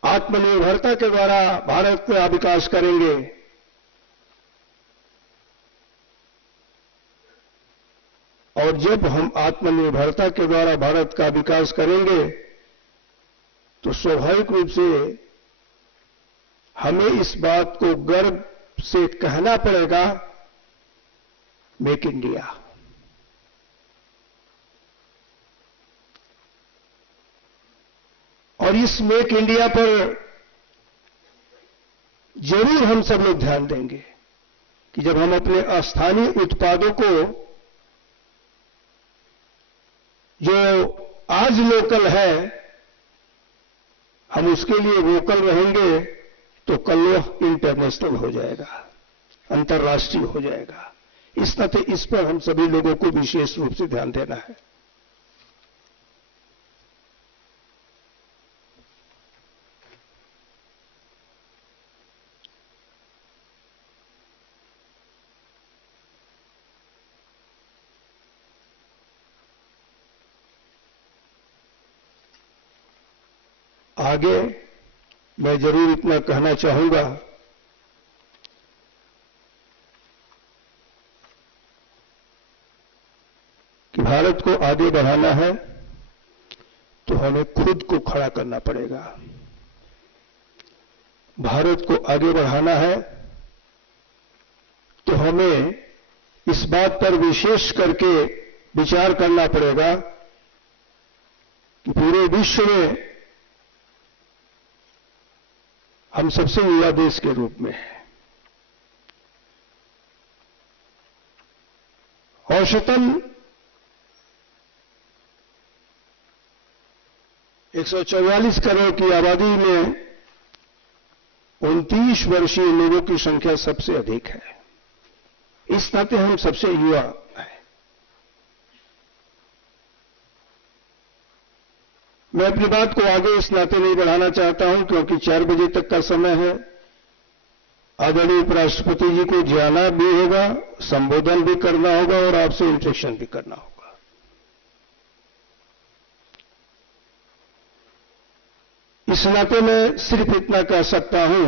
आत्मनिर्भरता के द्वारा भारत का विकास करेंगे। और जब हम आत्मनिर्भरता के द्वारा भारत का विकास करेंगे तो स्वाभाविक रूप से हमें इस बात को गर्व से कहना पड़ेगा, मेक इंडिया। और इस मेक इंडिया पर जरूर हम सब लोग ध्यान देंगे कि जब हम अपने स्थानीय उत्पादों को, जो आज लोकल है, हम उसके लिए वोकल रहेंगे तो कल वह इंटरनेशनल हो जाएगा, अंतर्राष्ट्रीय हो जाएगा। इस नाते इस पर हम सभी लोगों को विशेष रूप से ध्यान देना है। आगे मैं जरूर इतना कहना चाहूंगा कि भारत को आगे बढ़ाना है तो हमें खुद को खड़ा करना पड़ेगा। भारत को आगे बढ़ाना है तो हमें इस बात पर विशेष करके विचार करना पड़ेगा कि पूरे विश्व में हम सबसे युवा देश के रूप में हैं। औसतन 144 करोड़ की आबादी में 29 वर्षीय लोगों की संख्या सबसे अधिक है। इस नाते हम सबसे युवा हैं। मैं अपनी बात को आगे इस नाते नहीं बढ़ाना चाहता हूं क्योंकि 4 बजे तक का समय है। आदरणीय उपराष्ट्रपति जी को जाना भी होगा, संबोधन भी करना होगा और आपसे इंटरेक्शन भी करना होगा। इस नाते मैं सिर्फ इतना कह सकता हूं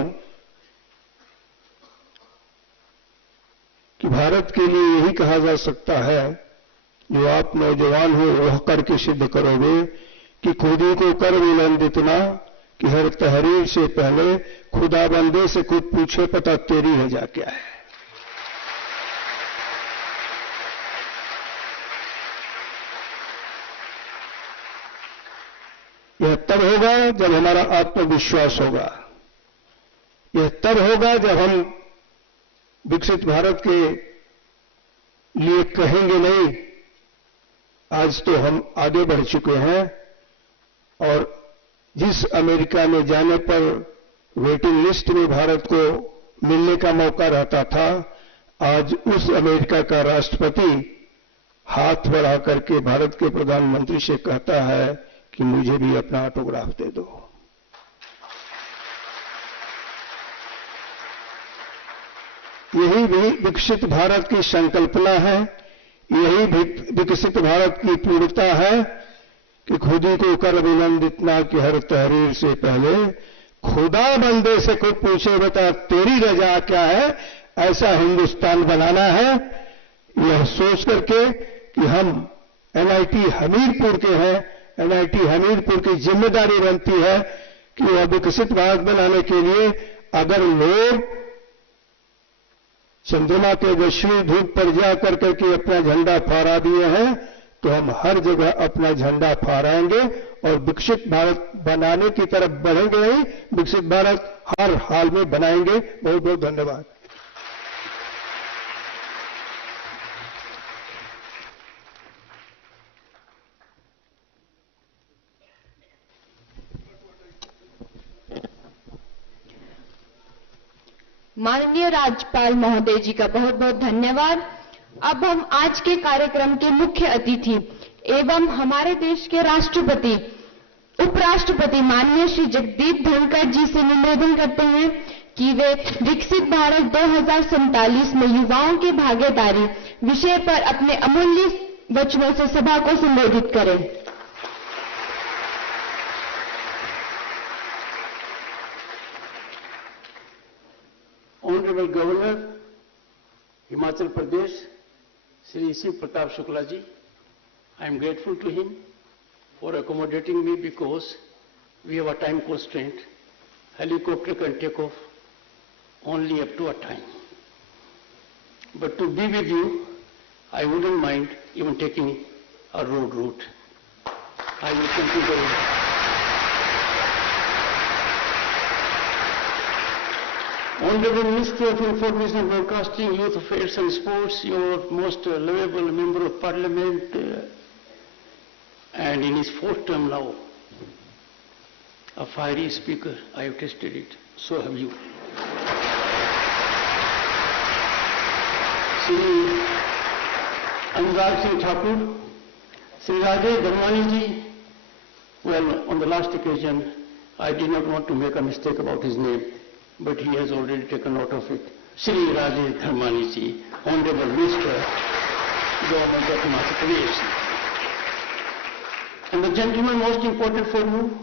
कि भारत के लिए यही कहा जा सकता है, जो आप नौजवान हो वह करके सिद्ध करोगे कि खुदी को कर बुलंद इतना कि हर तहरीर से पहले खुदा बंदे से खुद पूछे पता तेरी रजा क्या है। यह तब होगा जब हमारा आत्मविश्वास होगा। यह तब होगा जब हम विकसित भारत के लिए कहेंगे नहीं, आज तो हम आगे बढ़ चुके हैं और जिस अमेरिका में जाने पर वेटिंग लिस्ट में भारत को मिलने का मौका रहता था, आज उस अमेरिका का राष्ट्रपति हाथ बढ़ा करके भारत के प्रधानमंत्री से कहता है कि मुझे भी अपना ऑटोग्राफ दे दो। यही भी विकसित भारत की संकल्पना है, यही विकसित भारत की पूर्णता है कि खुदी को कर बुलंद इतना कि हर तहरीर से पहले खुदा बंदे से खुद पूछे बता तेरी रजा क्या है। ऐसा हिंदुस्तान बनाना है, यह सोच करके कि हम NIT हमीरपुर के हैं, NIT हमीरपुर की जिम्मेदारी बनती है कि वह विकसित भारत बनाने के लिए अगर लोग चंद्रमा के वैश्विक धूप पर जा करके अपना झंडा फहरा दिए हैं, तो हम हर जगह अपना झंडा फहराएंगे और विकसित भारत बनाने की तरफ बढ़ेंगे नहीं, विकसित भारत हर हाल में बनाएंगे। बहुत बहुत धन्यवाद। माननीय राज्यपाल महोदय जी का बहुत बहुत धन्यवाद। अब हम आज के कार्यक्रम के मुख्य अतिथि एवं हमारे देश के राष्ट्रपति उपराष्ट्रपति माननीय श्री जगदीप धनखड़ जी से निवेदन करते हैं कि वे विकसित भारत 2047 में युवाओं की भागीदारी विषय पर अपने अमूल्य वचनों से सभा को संबोधित करें। Honorable Governor, Himachal Pradesh, Shri C. Pratap Shukla ji, I am grateful to him for accommodating me because we have a time constraint. Helicopter can take off only up to a time. But to be with you, I wouldn't mind even taking a road route. I will consider it. Honorable Minister of Information and Broadcasting, Youth Affairs and Sports, your most lovable Member of Parliament, and in his fourth term now, a fiery speaker. I have tested it, so have you. Shri Anurag Singh Thakur, Shri Rajesh Dharmani ji, well, on the last occasion, I did not want to make a mistake about his name, but he has already taken note of it. Shri Rajesh Dharmani ji, Honorable Minister, Government of Himachal Pradesh. And the gentleman most important for you,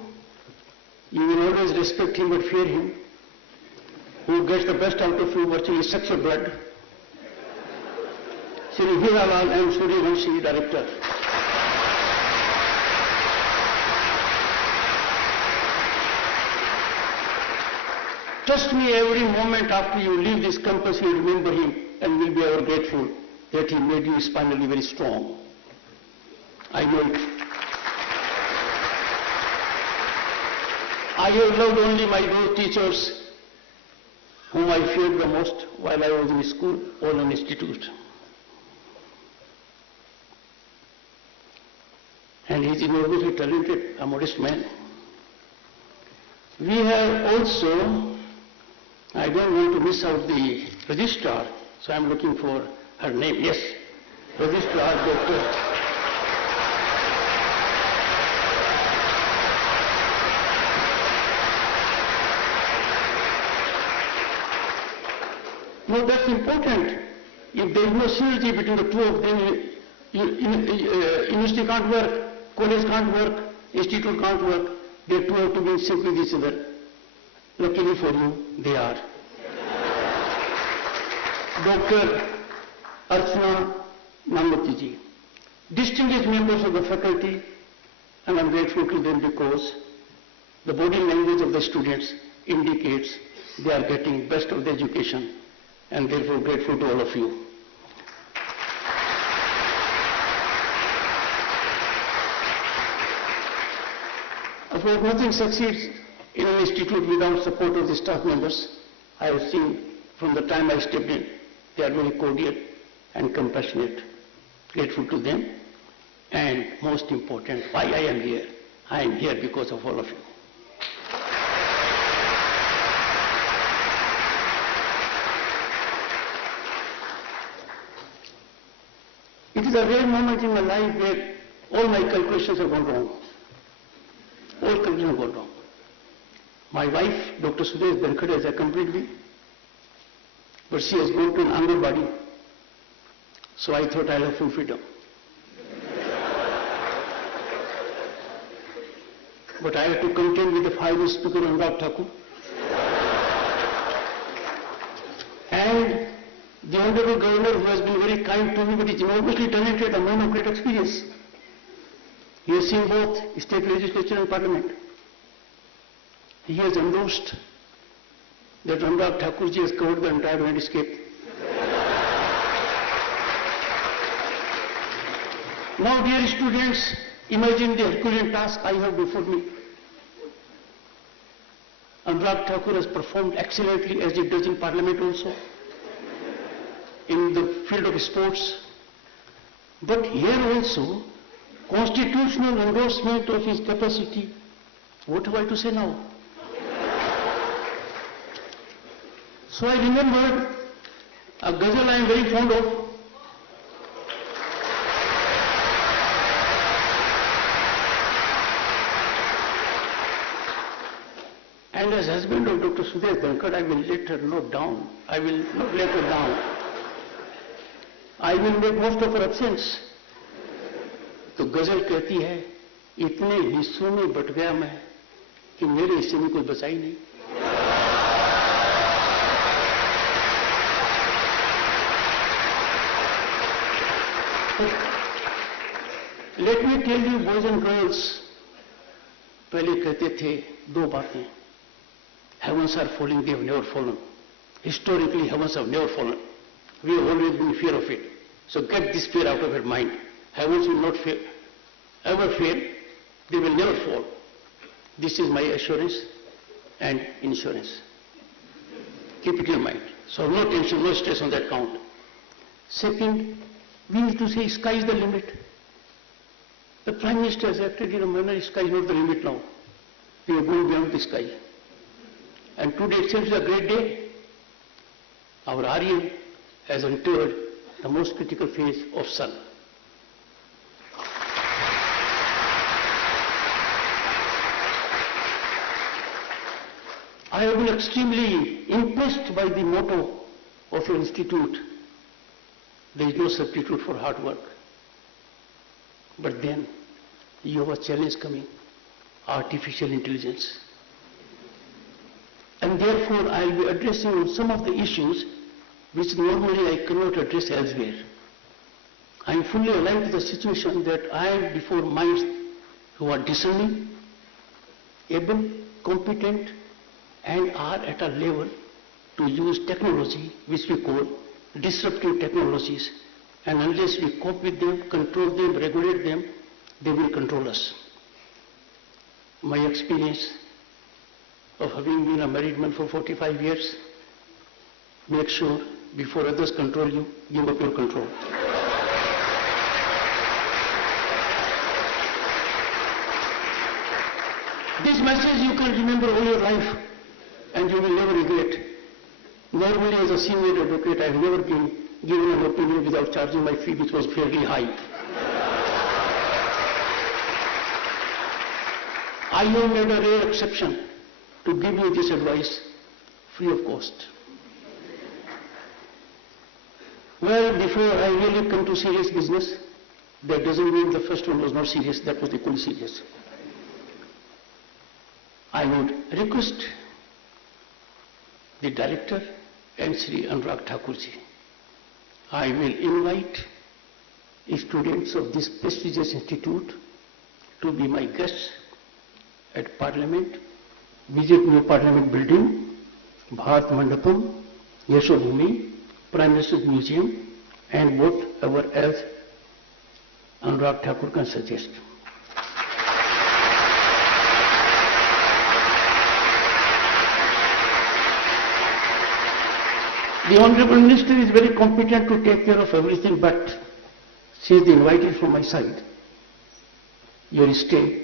you will always respect him but fear him, who gets the best out of you, virtually sucks your blood. Shri Hiralal and Suryavanshi, Director. Trust me, every moment after you leave this campus, you remember him and will be ever grateful that he made you spinally very strong. I know it. I have loved only my those teachers whom I feared the most while I was in school or an institute. And he is enormously talented, a modest man. We have also, I don't want to miss out the registrar, so I'm looking for her name. Yes, Registrar Dr. No, that's important. If there is no synergy between the two of them, university can't work, college can't work, institute can't work. They two have to be in sync with each other. Luckily for you, they are. Dr. Archana Namati ji, distinguished members of the faculty, and I'm grateful to them because the body language of the students indicates they are getting best of the education, and therefore grateful to all of you. Of course, nothing succeeds in an institute without support of the staff members. I have seen from the time I stepped in, they are very cordial and compassionate. Grateful to them. And most important, why I am here? I am here because of all of you. It is a rare moment in my life where all my calculations have gone wrong. All calculations have gone wrong. My wife, Dr. Dhankhar, has accompanied me, but she has gone to an Anganwadi, so I thought I'll have full freedom. But I had to contend with the Finance Speaker, Anurag Thakur, and the Honorable Governor, who has been very kind to me, but is enormously talented, a man of great experience. He has seen both state legislature and parliament. He has endorsed that Anurag Thakurji has covered the entire landscape. Now, dear students, imagine the Herculean task I have before me. Anurag Thakur has performed excellently as he does in parliament also, in the field of sports. But here also, constitutional endorsement of his capacity, what have I to say now? So I remembered a ghazal I am very fond of. And as husband of Dr. Dhankhar, I will let her not down. I will not let her down. I will make most of her absence. तो गजल कहती है, इतने हिस्सों में but गया मैं कि मेरे हिस्से में कोई बचा ही नहीं. Let me tell you, boys and girls, पहले कहते थे दो बातें. Heavens are falling, they have never fallen. Historically, heavens have never fallen. We have always been in fear of it. So get this fear out of your mind. Heavens will not fail, ever fail. They will never fall. This is my assurance and insurance. Keep it in mind. So no tension, no stress on that count. Second, we need to say sky is the limit. The Prime Minister has acted in a manner, sky is not the limit now. We are going beyond the sky. And today itself is a great day. Our Aryan has entered the most critical phase of sun. I have been extremely impressed by the motto of your institute. There is no substitute for hard work. But then you have a challenge coming, artificial intelligence. And therefore I will be addressing some of the issues which normally I cannot address elsewhere. I am fully alive to the situation that I am before minds who are discerning, able, competent, and are at a level to use technology which we call disruptive technologies, and unless we cope with them, control them, regulate them, they will control us. My experience of having been a married man for 45 years, make sure before others control you, give up your control. This message you can remember all your life and you will never regret. Normally as a senior advocate, I have never been given an opinion without charging my fee, which was fairly high. I have made a rare exception to give you this advice free of cost. Well, before I really come to serious business, that doesn't mean the first one was not serious, that was equally serious. I would request the director and Sri Anurag Thakurji. I will invite students of this prestigious institute to be my guests at Parliament, visit new Parliament building, Bharat Mandapam, Yashobhumi, Prime Minister's Museum, and whatever else Anurag Thakur can suggest. The Honorable Minister is very competent to take care of everything, but she is invited from my side. Your stay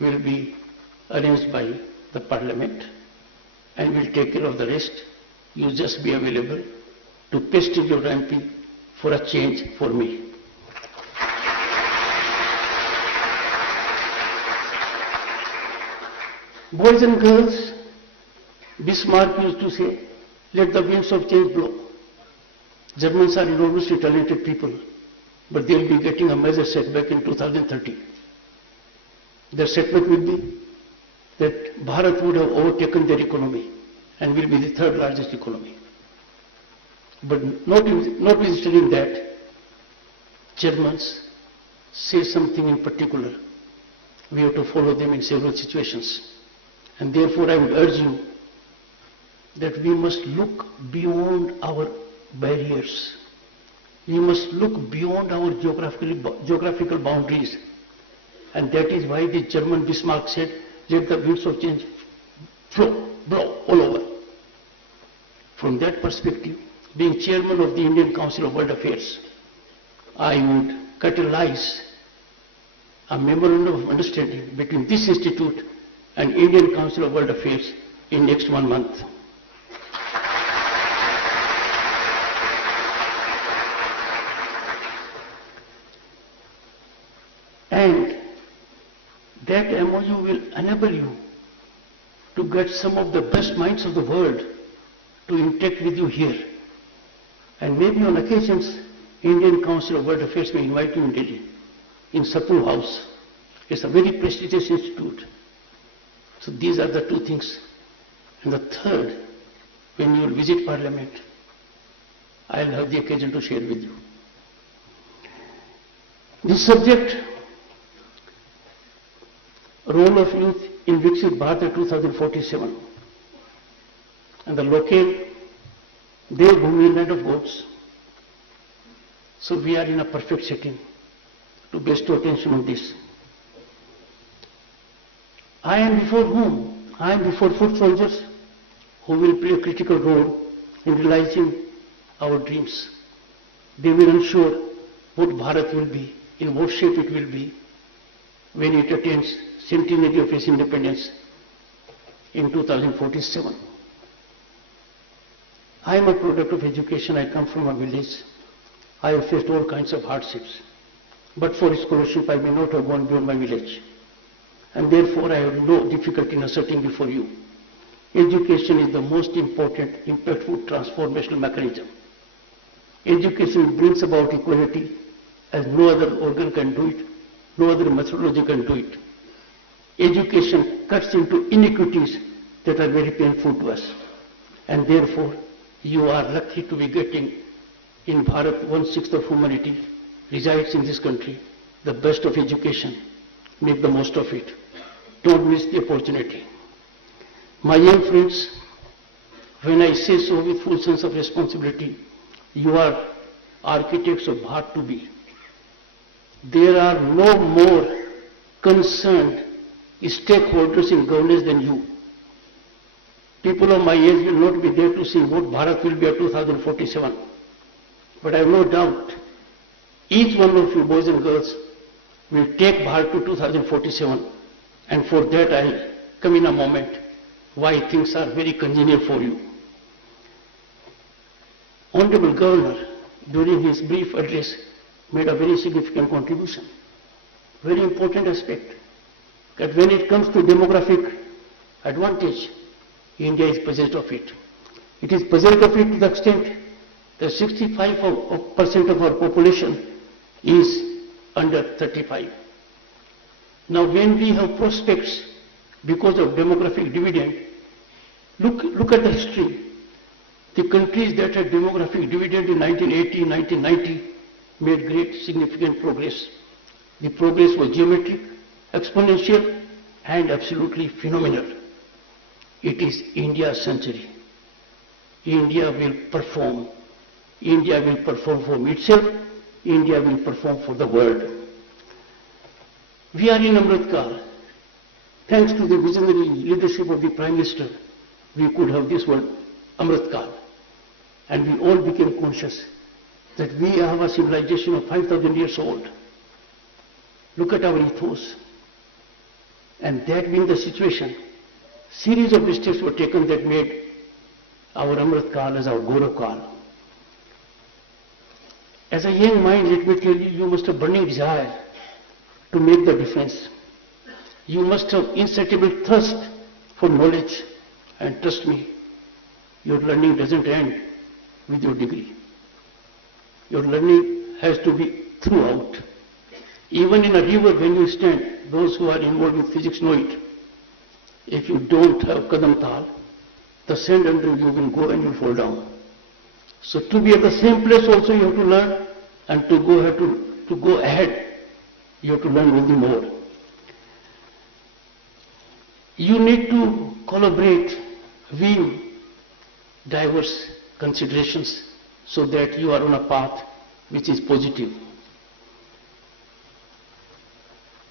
will be arranged by the Parliament and will take care of the rest. You just be available to paste your MP for a change for me. Boys and girls, Bismarck used to say, let the winds of change blow. Germans are enormously talented people, but they will be getting a major setback in 2030. The setback will be that Bharat would have overtaken their economy and will be the third largest economy. But notwithstanding that, Germans say something in particular. We have to follow them in several situations. And therefore I would urge you that we must look beyond our barriers. We must look beyond our geographical boundaries. And that is why the German Bismarck said, let the winds of change blow all over. From that perspective, being chairman of the Indian Council of World Affairs, I would catalyze a memorandum of understanding between this institute and Indian Council of World Affairs in next 1 month. And that MOU will enable you to get some of the best minds of the world to interact with you here. And maybe on occasions, Indian Council of World Affairs may invite you in Delhi, in Sapul House. It's a very prestigious institute. So these are the two things. And the third, when you will visit Parliament, I will have the occasion to share with you. This subject, role of youth in Viksit Bharat 2047, and the locale, Dev Bhumi, land of gods. So we are in a perfect setting to bestow attention on this. I am before whom? I am before foot soldiers who will play a critical role in realizing our dreams. They will ensure what Bharat will be, in what shape it will be, when it attains centenary of its independence in 2047. I am a product of education. I come from a village. I have faced all kinds of hardships. But for scholarship, I may not have gone beyond my village. And therefore, I have no difficulty in asserting before you. Education is the most important, impactful, transformational mechanism. Education brings about equality as no other organ can do it, no other methodology can do it. Education cuts into inequities that are very painful to us. And therefore, you are lucky to be getting in Bharat 1/6 of humanity resides in this country, the best of education. Make the most of it. Don't miss the opportunity. My young friends, when I say so with full sense of responsibility, you are architects of Bharat to be. There are no more concerned stakeholders in governance than you. People of my age will not be there to see what Bharat will be at 2047. But I have no doubt, each one of you boys and girls will take Bharat to 2047, and for that I will come in a moment why things are very congenial for you. Honorable Governor, during his brief address, made a very significant contribution. Very important aspect, that when it comes to demographic advantage, India is possessed of it. It is possessed of it to the extent that 65% of our population is under 35. Now when we have prospects because of demographic dividend, look at the history. The countries that had demographic dividend in 1980, 1990 made great significant progress. The progress was geometric, exponential and absolutely phenomenal. It is India's century. India will perform. India will perform for itself. India will perform for the world. We are in Amrit Kaal. Thanks to the visionary leadership of the Prime Minister, we could have this word Amrit Kaal. And we all became conscious that we have a civilization of 5,000 years old. Look at our ethos. And that being the situation, series of steps were taken that made our Amrit Kaal as our Gaurav Kaal. As a young mind, let me tell you, you must have burning desire to make the difference. You must have insatiable thirst for knowledge. And trust me, your learning doesn't end with your degree. Your learning has to be throughout. Even in a river when you stand, those who are involved with physics know it. If you don't have Kadam Tal, the sand under you will go and you will fall down. So to be at the same place also you have to learn, and to go ahead, you have to learn only more. You need to collaborate, weave diverse considerations so that you are on a path which is positive.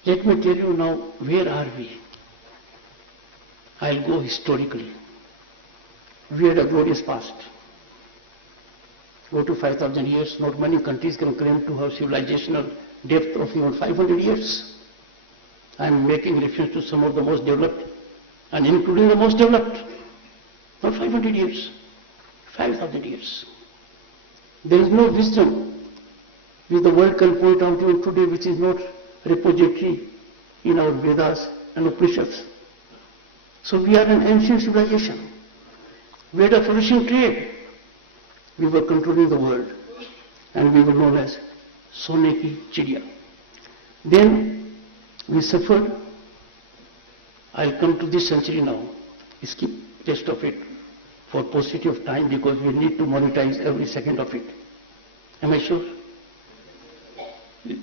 Let me tell you now, where are we? I'll go historically. We had a glorious past. Go to 5,000 years, not many countries can claim to have civilizational depth of even 500 years. I am making reference to some of the most developed and including the most developed. Not 500 years, 5,000 years. There is no wisdom which the world can point out to today which is not repository in our Vedas and Upanishads. So we are an ancient civilization. We had a flourishing trade. We were controlling the world and we were known as Sone ki Chidiya. Then we suffered. I'll come to this century now. Skip rest of it for paucity of time because we need to monetize every second of it. Am I sure?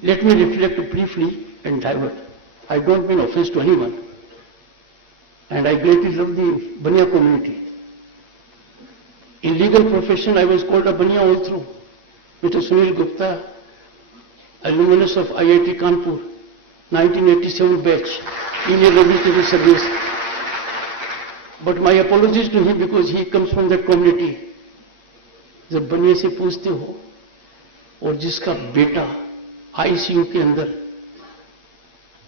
Let me reflect briefly and divert. I don't mean offense to anyone. And I greatly love the Baniya community. In legal profession, I was called a Baniya all through. Mr. Sunil Gupta, alumnus of IIT Kanpur, 1987 batch, Indian Revolutionary Service. But my apologies to him because he comes from that community. जब बनिया से पूछते हो और जिसका बेटा ICU के अंदर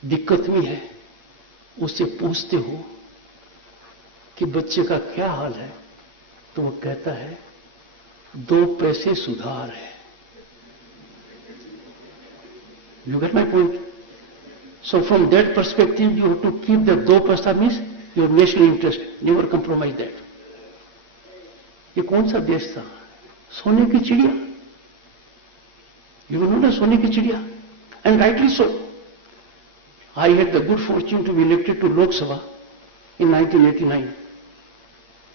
दिक्कत में है, उससे पूछते हो कि बच्चे का क्या हाल है, तो वो कहता है 2 पैसे सुधार है. You get my point? So from that perspective, you have to keep that 2 paisa means your national interest. Never compromise that. ये कौन सा देश था? सोने की चिड़िया. You know सोने की चिड़िया, and rightly so. I had the good fortune to be elected to Lok Sabha in 1989,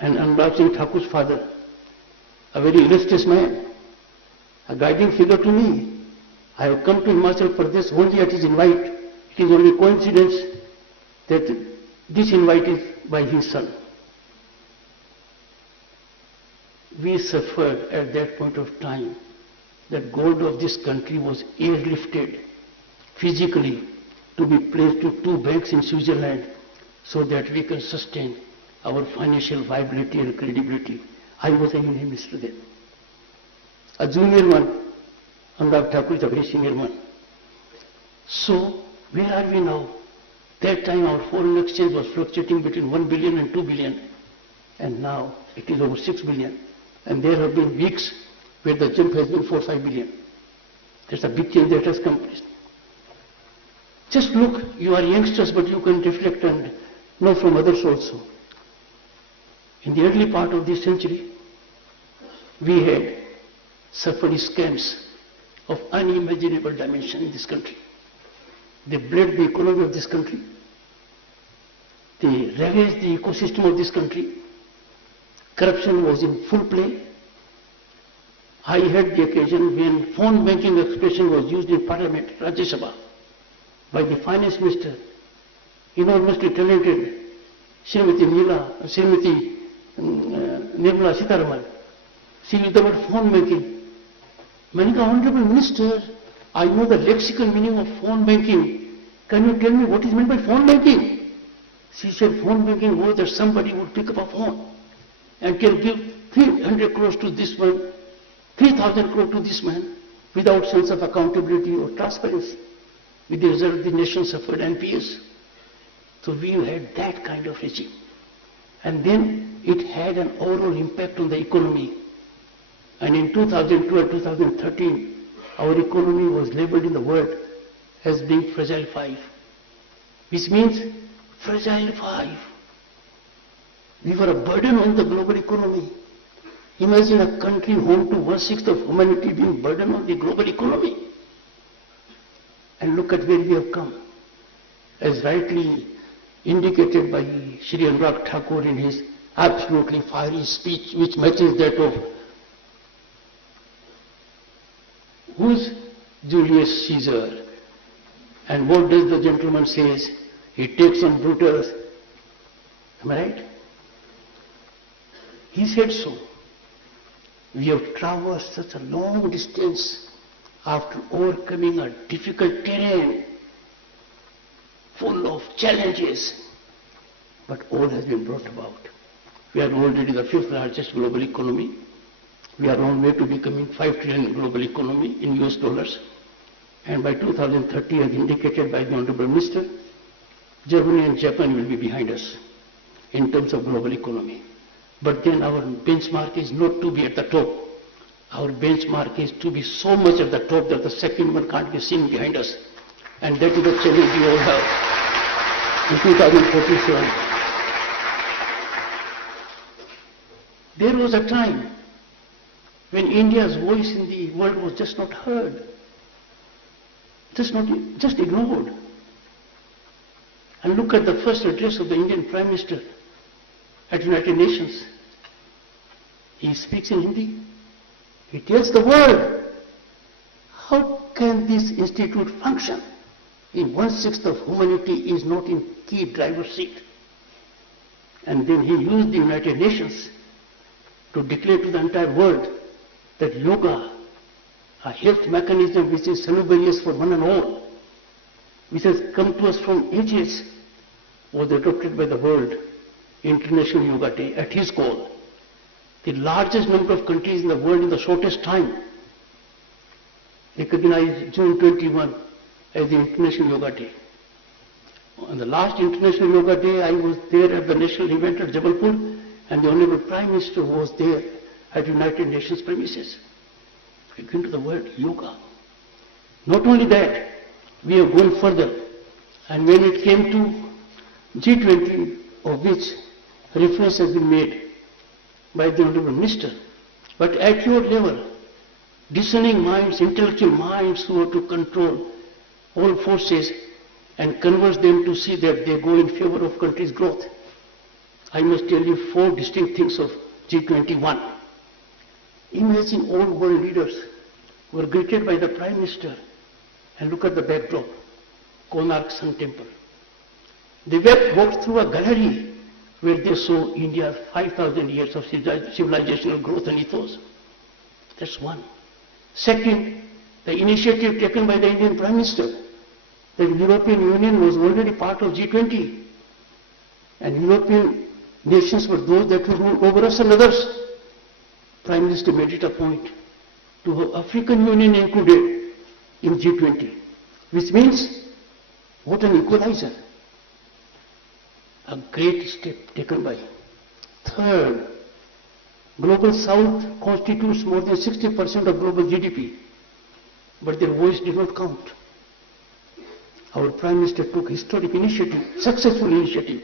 and Anurag Singh Thakur's father, a very illustrious man, a guiding figure to me. I have come to Himachal Pradesh only at his invite. It is only coincidence that this invite is by his son. We suffered at that point of time. That gold of this country was airlifted physically to be placed to 2 banks in Switzerland so that we can sustain our financial viability and credibility. I was a Union Minister then. A junior one, Anurag Thakur is a very senior one. So, where are we now? That time our foreign exchange was fluctuating between 1 billion and 2 billion. And now it is over 6 billion. And there have been weeks where the jump has been 4-5 billion. There's a big change that has come place. Just look, you are youngsters, but you can reflect and know from others also. In the early part of this century, we had suffered scams of unimaginable dimension in this country. They bled the economy of this country. They ravaged the ecosystem of this country. Corruption was in full play. I had the occasion when phone banking expression was used in Parliament, Rajya Sabha, by the Finance Minister, enormously talented Srimati Nirmala Sitharaman. She used the word phone banking. Many Honorable Minister, I know the lexical meaning of phone banking. Can you tell me what is meant by phone banking? She said phone banking was that somebody would pick up a phone and can give 300 crores to this one, 3,000 crores to this man without sense of accountability or transparency. With the result, the nation suffered NPS. So we had that kind of regime. And then it had an overall impact on the economy. And in 2012, 2013, our economy was labeled in the world as being fragile 5, which means fragile 5. We were a burden on the global economy. Imagine a country home to 1/6 of humanity being burden on the global economy. And look at where we have come. As rightly indicated by Shri Anurag Thakur in his absolutely fiery speech, which matches that of who's Julius Caesar. And what does the gentleman says? He takes on Brutus. Am I right? He said so. We have traversed such a long distance after overcoming a difficult terrain full of challenges, but all has been brought about. We are already the 5th largest global economy. We are on way to becoming 5 trillion global economy in US dollars. And by 2030, as indicated by the Honorable Minister, Germany and Japan will be behind us in terms of global economy. But then our benchmark is not to be at the top. Our benchmark is to be so much at the top that the second one can't be seen behind us. And that is the challenge we all have in 2047. There was a time when India's voice in the world was just not heard, just ignored. And look at the first address of the Indian Prime Minister at United Nations. He speaks in Hindi. He tells the world, how can this institute function if 1/6 of humanity is not in key driver's seat? And then he used the United Nations to declare to the entire world that yoga, a health mechanism which is salubrious for one and all, which has come to us from ages, was adopted by the world International Yoga Day at his call. The largest number of countries in the world in the shortest time recognized June 21 as the International Yoga Day. On the last International Yoga Day, I was there at the national event at Jabalpur, and the Honorable Prime Minister was there at United Nations premises. We came to the word yoga. Not only that, we have gone further, and when it came to G20, of which reference has been made by the Honorable Minister, but at your level, discerning minds, intellectual minds who are to control all forces and converse them to see that they go in favor of country's growth. I must tell you 4 distinct things of G21. Imagine all world leaders were greeted by the Prime Minister, and look at the backdrop, Konark Sun Temple. They walked through a gallery where they saw India's 5,000 years of civilizational growth and ethos. That's one. Second, the initiative taken by the Indian Prime Minister, that the European Union was already part of G20, and European nations were those that would rule over us and others. Prime Minister made it a point to have African Union included in G20, which means what an equalizer. A great step taken by. Third, Global South constitutes more than 60% of global GDP, but their voice did not count. Our Prime Minister took historic initiative, successful initiative,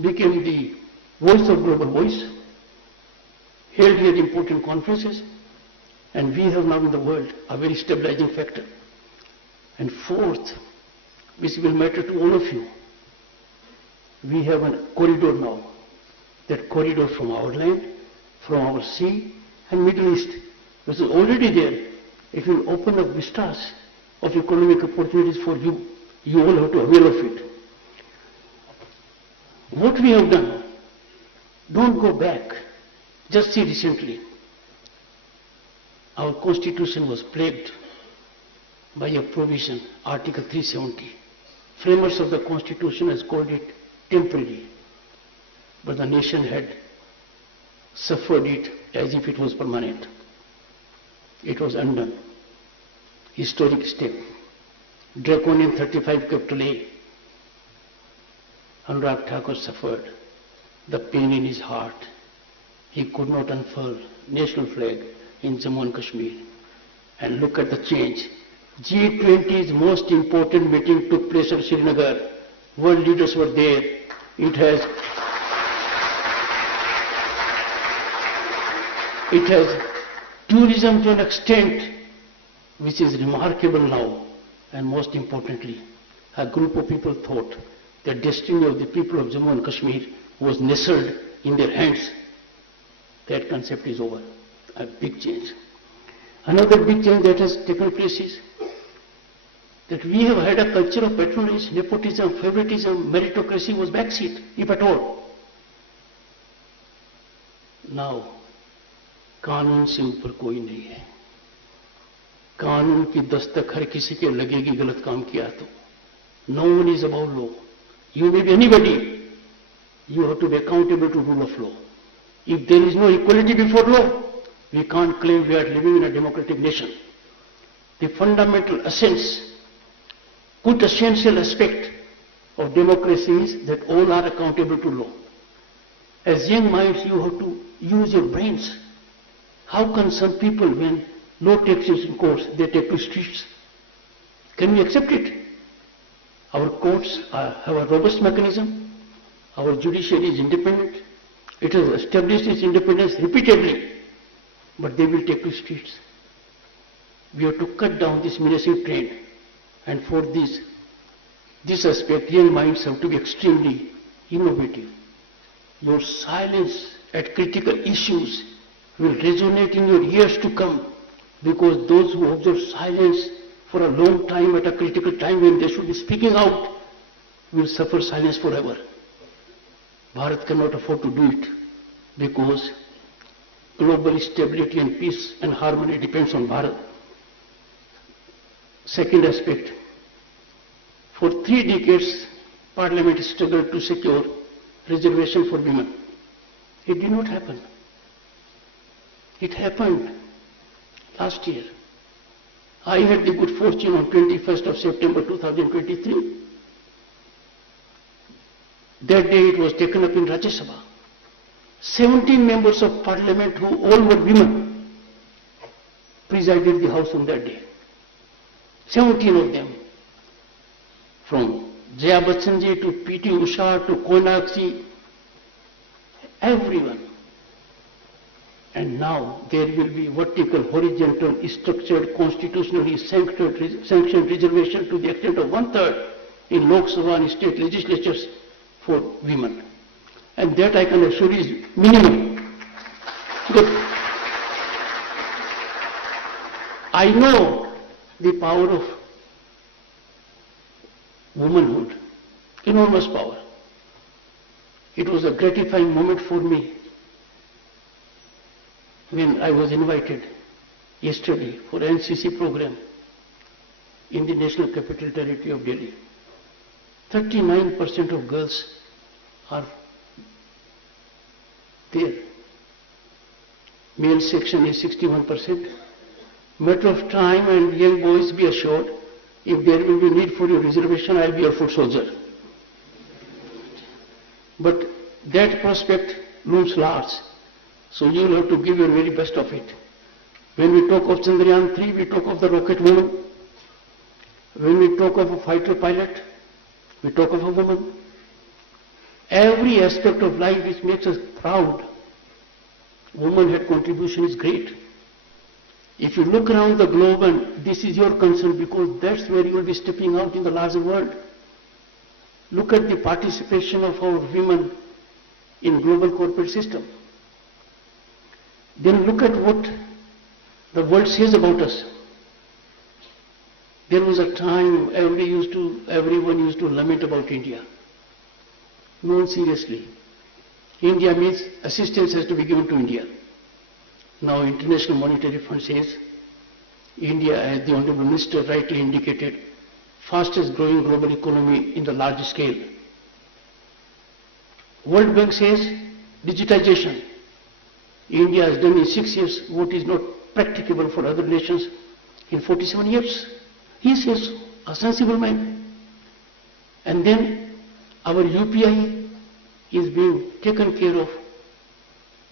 became the voice of global voice, held here important conferences, And we have now in the world a very stabilizing factor. And fourth, which will matter to all of you, we have a corridor now. That corridor from our land, from our sea and Middle East, which is already there. It will open up vistas of economic opportunities for you. You all have to avail of it. What we have done, don't go back. Just see recently, our constitution was plagued by a provision, Article 370. Framers of the constitution has called it temporary, but the nation had suffered it as if it was permanent. It was undone. Historic step. Draconian 35 capital A. Anurag Thakur suffered the pain in his heart. He could not unfurl national flag in Jammu and Kashmir. And look at the change. G20's most important meeting took place at Srinagar. World leaders were there. It has tourism to an extent which is remarkable now. And most importantly, a group of people thought the destiny of the people of Jammu and Kashmir was nestled in their hands. That concept is over. A big change. Another big change that has taken place is that we have had a culture of patronage, nepotism, favoritism, meritocracy was backseat, if at all. Now, कानून से ऊपर कोई नहीं है. कानून की दस्तक हर किसी के लगेगी गलत काम किया तो. No one is above law. You may be anybody. You have to be accountable to rule of law. If there is no equality before law, we can't claim we are living in a democratic nation. The fundamental essence, quintessential aspect of democracy is that all are accountable to law. As young minds, you have to use your brains. How can some people, when law takes its course, they take to streets? Can we accept it? Our courts have a robust mechanism. Our judiciary is independent. It has established its independence repeatedly, but they will take to streets. We have to cut down this menacing trend, and for this aspect, young minds have to be extremely innovative. Your silence at critical issues will resonate in your years to come, because those who observe silence for a long time at a critical time when they should be speaking out will suffer silence forever. Bharat cannot afford to do it, because global stability and peace and harmony depends on Bharat. Second aspect, for 3 decades, Parliament struggled to secure reservation for women. It did not happen. It happened last year. I had the good fortune on 21st of September 2023. That day it was taken up in Rajya Sabha. 17 members of Parliament, who all were women, presided the House on that day. 17 of them, from Jaya Bachchan ji to P.T. Usha to Konakshi, everyone. And now there will be vertical, horizontal, structured, constitutionally sanctioned reservation to the extent of 1/3 in Lok Sabha and state legislatures for women. And that I can assure you is minimum. Good. I know the power of womanhood, enormous power. It was a gratifying moment for me when I was invited yesterday for NCC program in the National Capital Territory of Delhi. 39% of girls are there. Male section is 61%. Matter of time, and young boys, be assured, if there will be need for your reservation, I will be your foot soldier. But that prospect looms large. So you will have to give your very best of it. When we talk of Chandrayaan 3, we talk of the rocket woman. When we talk of a fighter pilot, we talk of a woman. Every aspect of life which makes us proud, woman-led contribution is great. If you look around the globe, and this is your concern because that's where you will be stepping out in the larger world. Look at the participation of our women in global corporate system. Then look at what the world says about us. There was a time everyone used to lament about India. No, seriously. India means assistance has to be given to India. Now International Monetary Fund says India, as the Honorable Minister rightly indicated, fastest growing global economy in the large scale. World Bank says digitization. India has done in 6 years what is not practicable for other nations in 47 years. He says, a sensible man. And then our UPI is being taken care of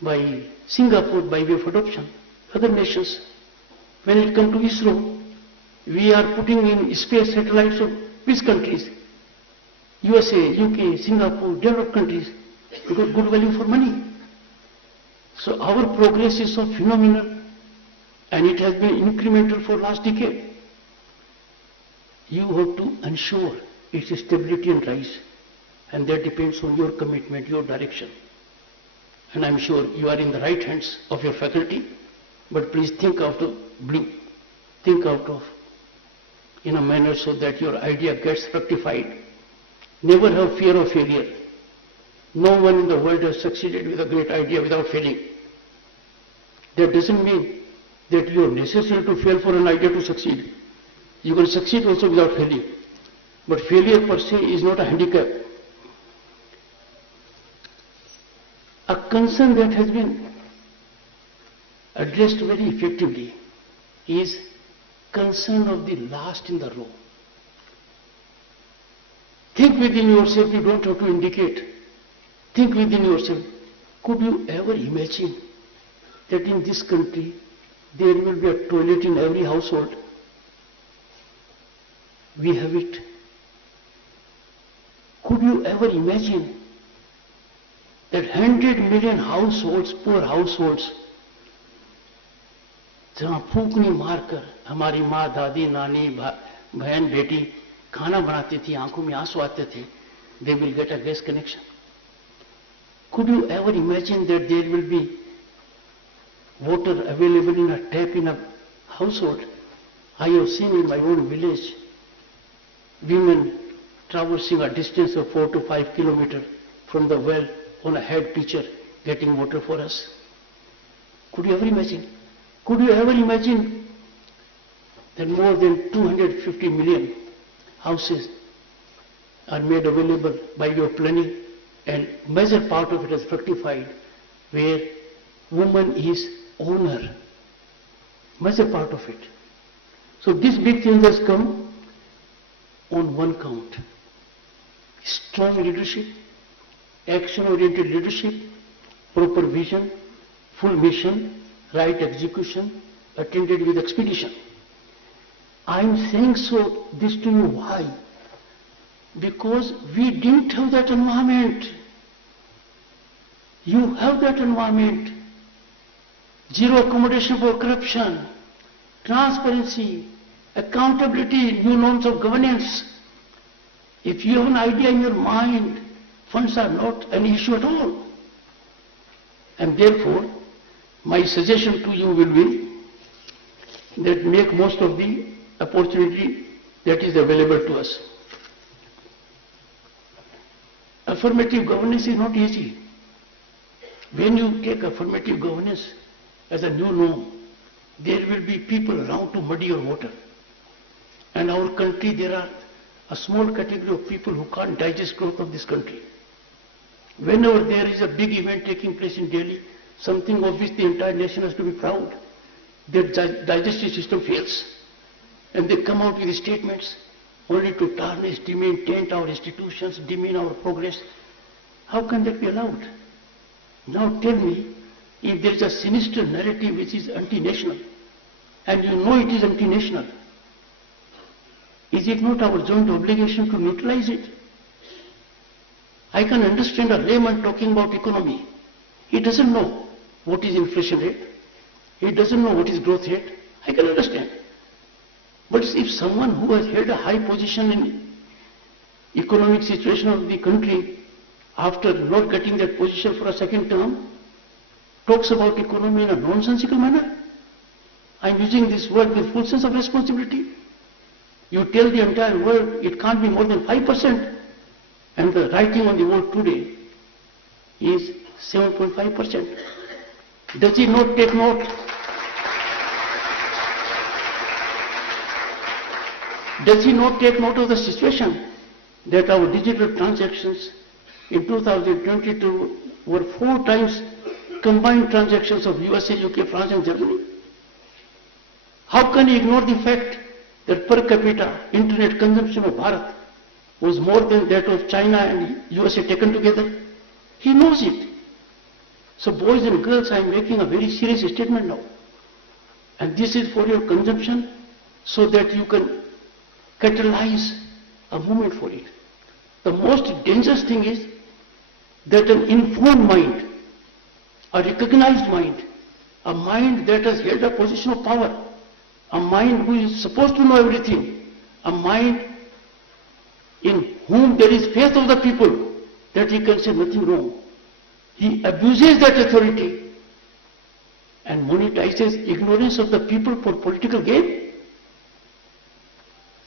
by Singapore by way of adoption. Other nations, when it comes to ISRO, we are putting in space satellites of which countries? USA, UK, Singapore, developed countries. We got good value for money. So our progress is so phenomenal, and it has been incremental for last decade. You have to ensure its stability and rise, and that depends on your commitment, your direction. And I'm sure you are in the right hands of your faculty, but please think out of blue, think out of in a manner so that your idea gets fructified. Never have fear of failure. No one in the world has succeeded with a great idea without failing. That doesn't mean that you are necessary to fail for an idea to succeed. You can succeed also without failing. But failure per se is not a handicap. A concern that has been addressed very effectively is concern of the last in the row. Think within yourself, you don't have to indicate. Think within yourself, could you ever imagine that in this country there will be a toilet in every household? We have it. Could you ever imagine that 100 million households, poor households, जहाँ फूकनी मारकर हमारी माँ, दादी, नानी, बहन, बेटी खाना बनाती थी, आंखों में आंसू आते थे, they will get a gas connection. Could you ever imagine that there will be water available in a tap in a household? I have seen in my own village women traversing a distance of 4 to 5 kilometers from the well on a head pitcher getting water for us. Could you ever imagine? Could you ever imagine that more than 250 million houses are made available by way of planning, and major part of it is fructified where woman is owner, major part of it. So this big change has come on one count: strong leadership, action-oriented leadership, proper vision, full mission, right execution, attended with expedition. I am saying this to you, why? Because we didn't have that environment. You have that environment. Zero accommodation for corruption, transparency, accountability, new norms of governance. If you have an idea in your mind, funds are not an issue at all. And therefore, my suggestion to you will be that make most of the opportunity that is available to us. Affirmative governance is not easy. When you take affirmative governance as a new norm, there will be people around to muddy your water. And our country, there are a small category of people who can't digest growth of this country. Whenever there is a big event taking place in Delhi, something of which the entire nation has to be proud, their digestive system fails. And they come out with statements only to tarnish, demean, taint our institutions, demean our progress. How can that be allowed? Now tell me, if there is a sinister narrative which is anti-national, and you know it is anti-national, is it not our joint obligation to neutralize it? I can understand a layman talking about economy. He doesn't know what is inflation rate. He doesn't know what is growth rate. I can understand. But if someone who has held a high position in economic situation of the country, after not getting that position for a second term, talks about economy in a nonsensical manner, I am using this word with full sense of responsibility. You tell the entire world it can't be more than 5%, and the writing on the wall today is 7.5%. Does he not take note? Does he not take note of the situation that our digital transactions in 2022 were 4 times combined transactions of USA, UK, France and Germany? How can he ignore the fact that per capita internet consumption of Bharat was more than that of China and USA taken together? He knows it. So boys and girls, I am making a very serious statement now. And this is for your consumption so that you can catalyze a movement for it. The most dangerous thing is that an informed mind, a recognized mind, a mind that has held a position of power, a mind who is supposed to know everything, a mind in whom there is faith of the people that he can say nothing wrong. He abuses that authority and monetizes ignorance of the people for political gain.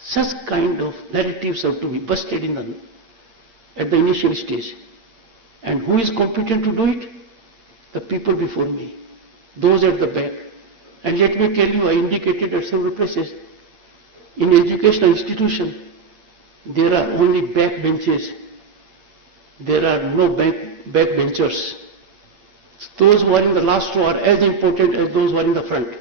Such kind of narratives have to be busted at the initial stage. And who is competent to do it? The people before me, those at the back. And let me tell you, I indicated at several places, in educational institution, there are only back benches. There are no back benchers. Those who are in the last row are as important as those who are in the front.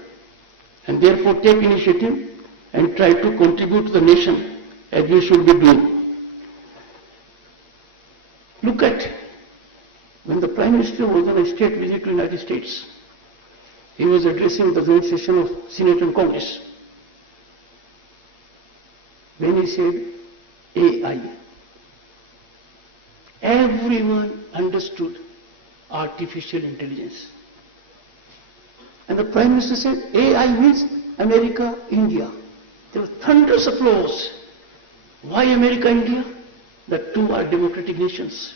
And therefore take initiative and try to contribute to the nation as we should be doing. Look at when the Prime Minister was on a state visit to the United States. He was addressing the joint session of Senate and Congress. When he said AI, everyone understood artificial intelligence. And the Prime Minister said, AI means America, India. There was thunderous applause. Why America, India? The two are democratic nations.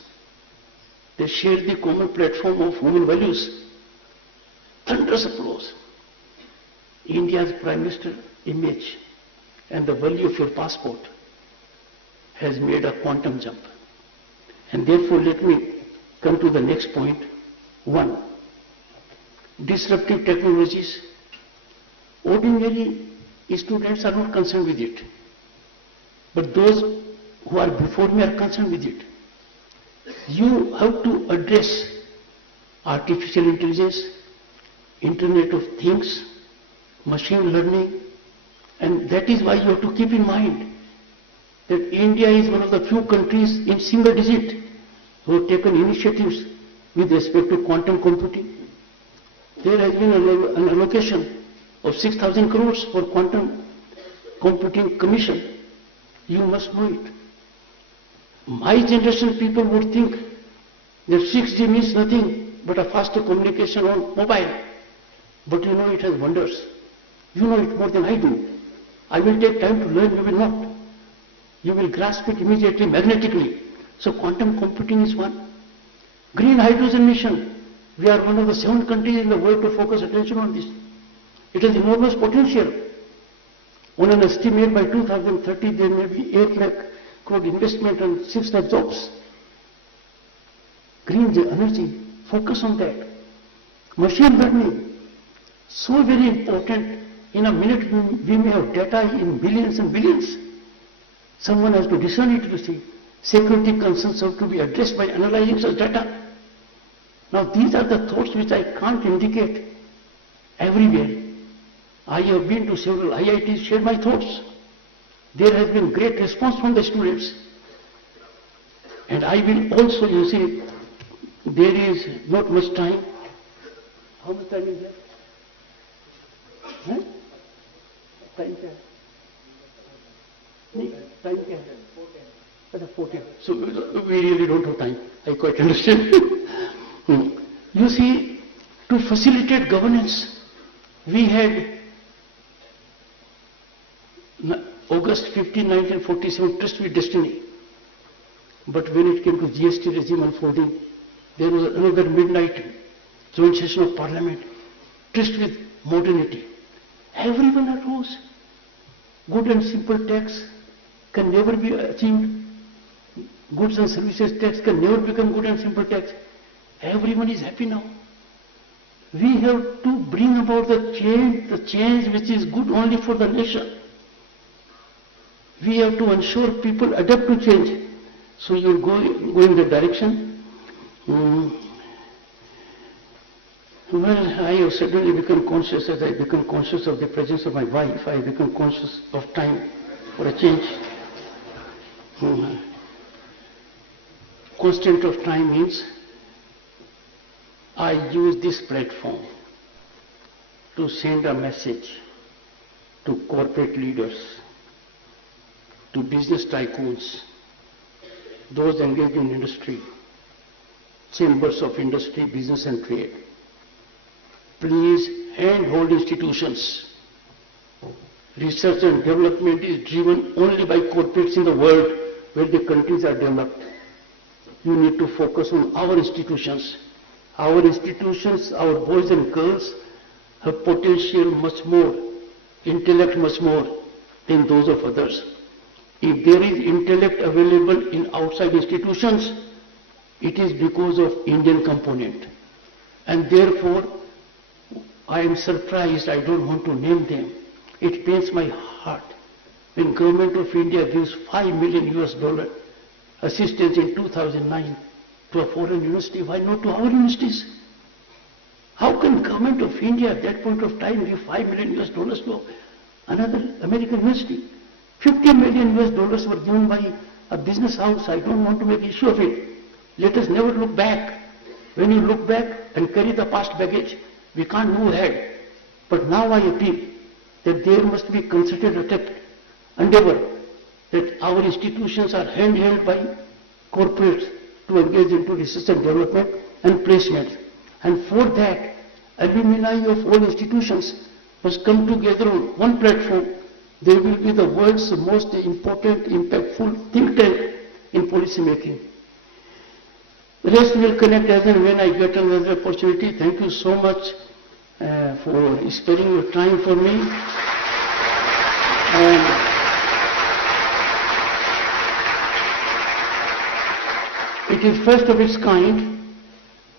They share the common platform of human values. Thunderous applause. India's Prime Minister image and the value of your passport has made a quantum jump. And therefore let me come to the next point. 1. Disruptive technologies. Ordinary students are not concerned with it. But those who are before me are concerned with it. You have to address artificial intelligence, Internet of Things, machine learning, and that is why you have to keep in mind that India is one of the few countries in single digit who have taken initiatives with respect to quantum computing. There has been an allocation of 6,000 crores for quantum computing commission. You must know it. My generation people would think that 6G means nothing but a faster communication on mobile. But you know it has wonders. You know it more than I do. I will take time to learn, you will not. You will grasp it immediately, magnetically. So quantum computing is one. Green hydrogen mission. We are one of the 7 countries in the world to focus attention on this. It has enormous potential. On an estimate by 2030 there may be 8 lakh crore investment and 6 lakh jobs. Green energy, focus on that. Machine learning, so very important. In a minute we may have data in billions and billions. Someone has to discern it to see. Security concerns have to be addressed by analyzing such data. Now these are the thoughts which I can't indicate everywhere. I have been to several IITs, shared my thoughts. There has been great response from the students. And I will also, you see, there is not much time. How much time is left? Huh? Time क्या है? नहीं, time क्या है? 14. So we really don't have time. I quite understand. You see, to facilitate governance, we had August 15, 1947, tryst with destiny. But when it came to GST regime unfolding, there was another midnight joint session of Parliament, tryst with modernity. Everyone arose. Good and simple tax can never be achieved. Goods and services tax can never become good and simple tax. Everyone is happy now. We have to bring about the change which is good only for the nation. We have to ensure people adapt to change. So you go in that direction. Well, I have suddenly become conscious, as I become conscious of the presence of my wife, I become conscious of time for a change. Constant of time means I use this platform to send a message to corporate leaders, to business tycoons, those engaged in industry, chambers of industry, business and trade. Please handhold institutions. Research and development is driven only by corporates in the world where the countries are developed. You need to focus on our institutions. Our institutions, our boys and girls have potential much more, intellect much more than those of others. If there is intellect available in outside institutions, it is because of Indian component. And therefore, I am surprised, I don't want to name them. It pains my heart when Government of India gives $5 million assistance in 2009 to a foreign university. Why not to our universities? How can Government of India at that point of time give $5 million to another American university? $50 million were given by a business house. I don't want to make issue of it. Let us never look back. When you look back and carry the past baggage, we can't move ahead. But now I appeal that there must be concerted endeavor that our institutions are handheld by corporates to engage into research and development and placement. And for that, alumni of all institutions must come together on one platform. They will be the world's most important, impactful think tank in policy making. The rest will connect as and when I get another opportunity. Thank you so much for sparing your time for me. And it is first of its kind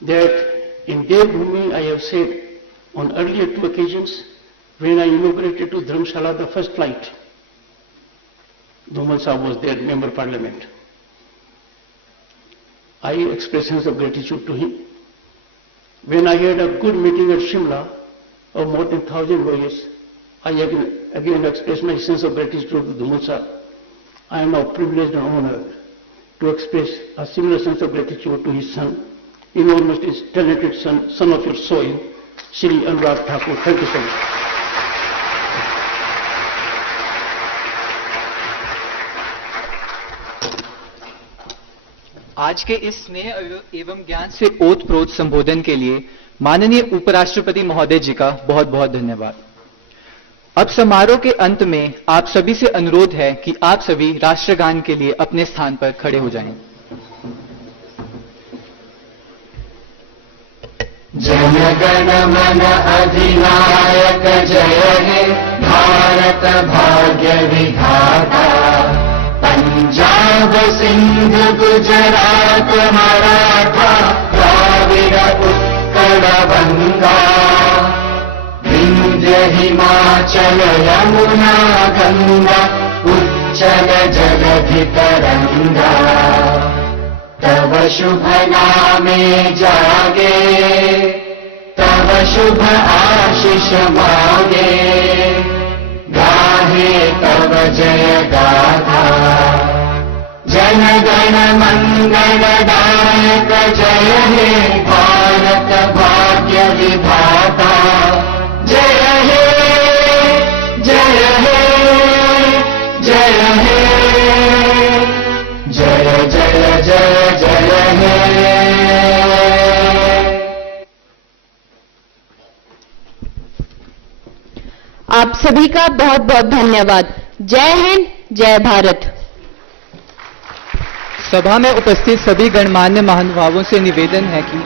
that in Devbhoomi I have said on earlier 2 occasions when I inaugurated to Dharamshala the first flight. Dhumal Sahab was there, Member of Parliament. I expressed sense of gratitude to him. When I had a good meeting at Shimla of more than 1,000 lawyers, I again expressed my sense of gratitude to Dhumal Sahab. I am now privileged and honored to express a similar sense of gratitude to his son, enormously talented son of your soil, Shri Anurag Thakur. Thank you so much. आज के इस स्नेह एवं ज्ञान से ओतप्रोत संबोधन के लिए माननीय उपराष्ट्रपति महोदय जी का बहुत बहुत धन्यवाद। अब समारोह के अंत में आप सभी से अनुरोध है कि आप सभी राष्ट्रगान के लिए अपने स्थान पर खड़े हो जाएं। जन गण मन अधिनायक जय हे भारत भाग्य विधाता, पंजाब सिंध गुजरात मराठा द्राविड़ उत्कल बंगा, विंध्य हिमाचल यमुना गंगा उच्चल जलधि तरंगा, तव शुभ नामे जागे, तव शुभ आशीष मागे, गाहे तव जय गाथा, जन गण मंगल दायक जय हे भारत भाग्य विधाता, जय हे जय हे जय हे जय जय जय जय हे। आप सभी का बहुत बहुत धन्यवाद। जय हिंद, जय भारत। सभा में उपस्थित सभी गणमान्य महानुभावों से निवेदन है कि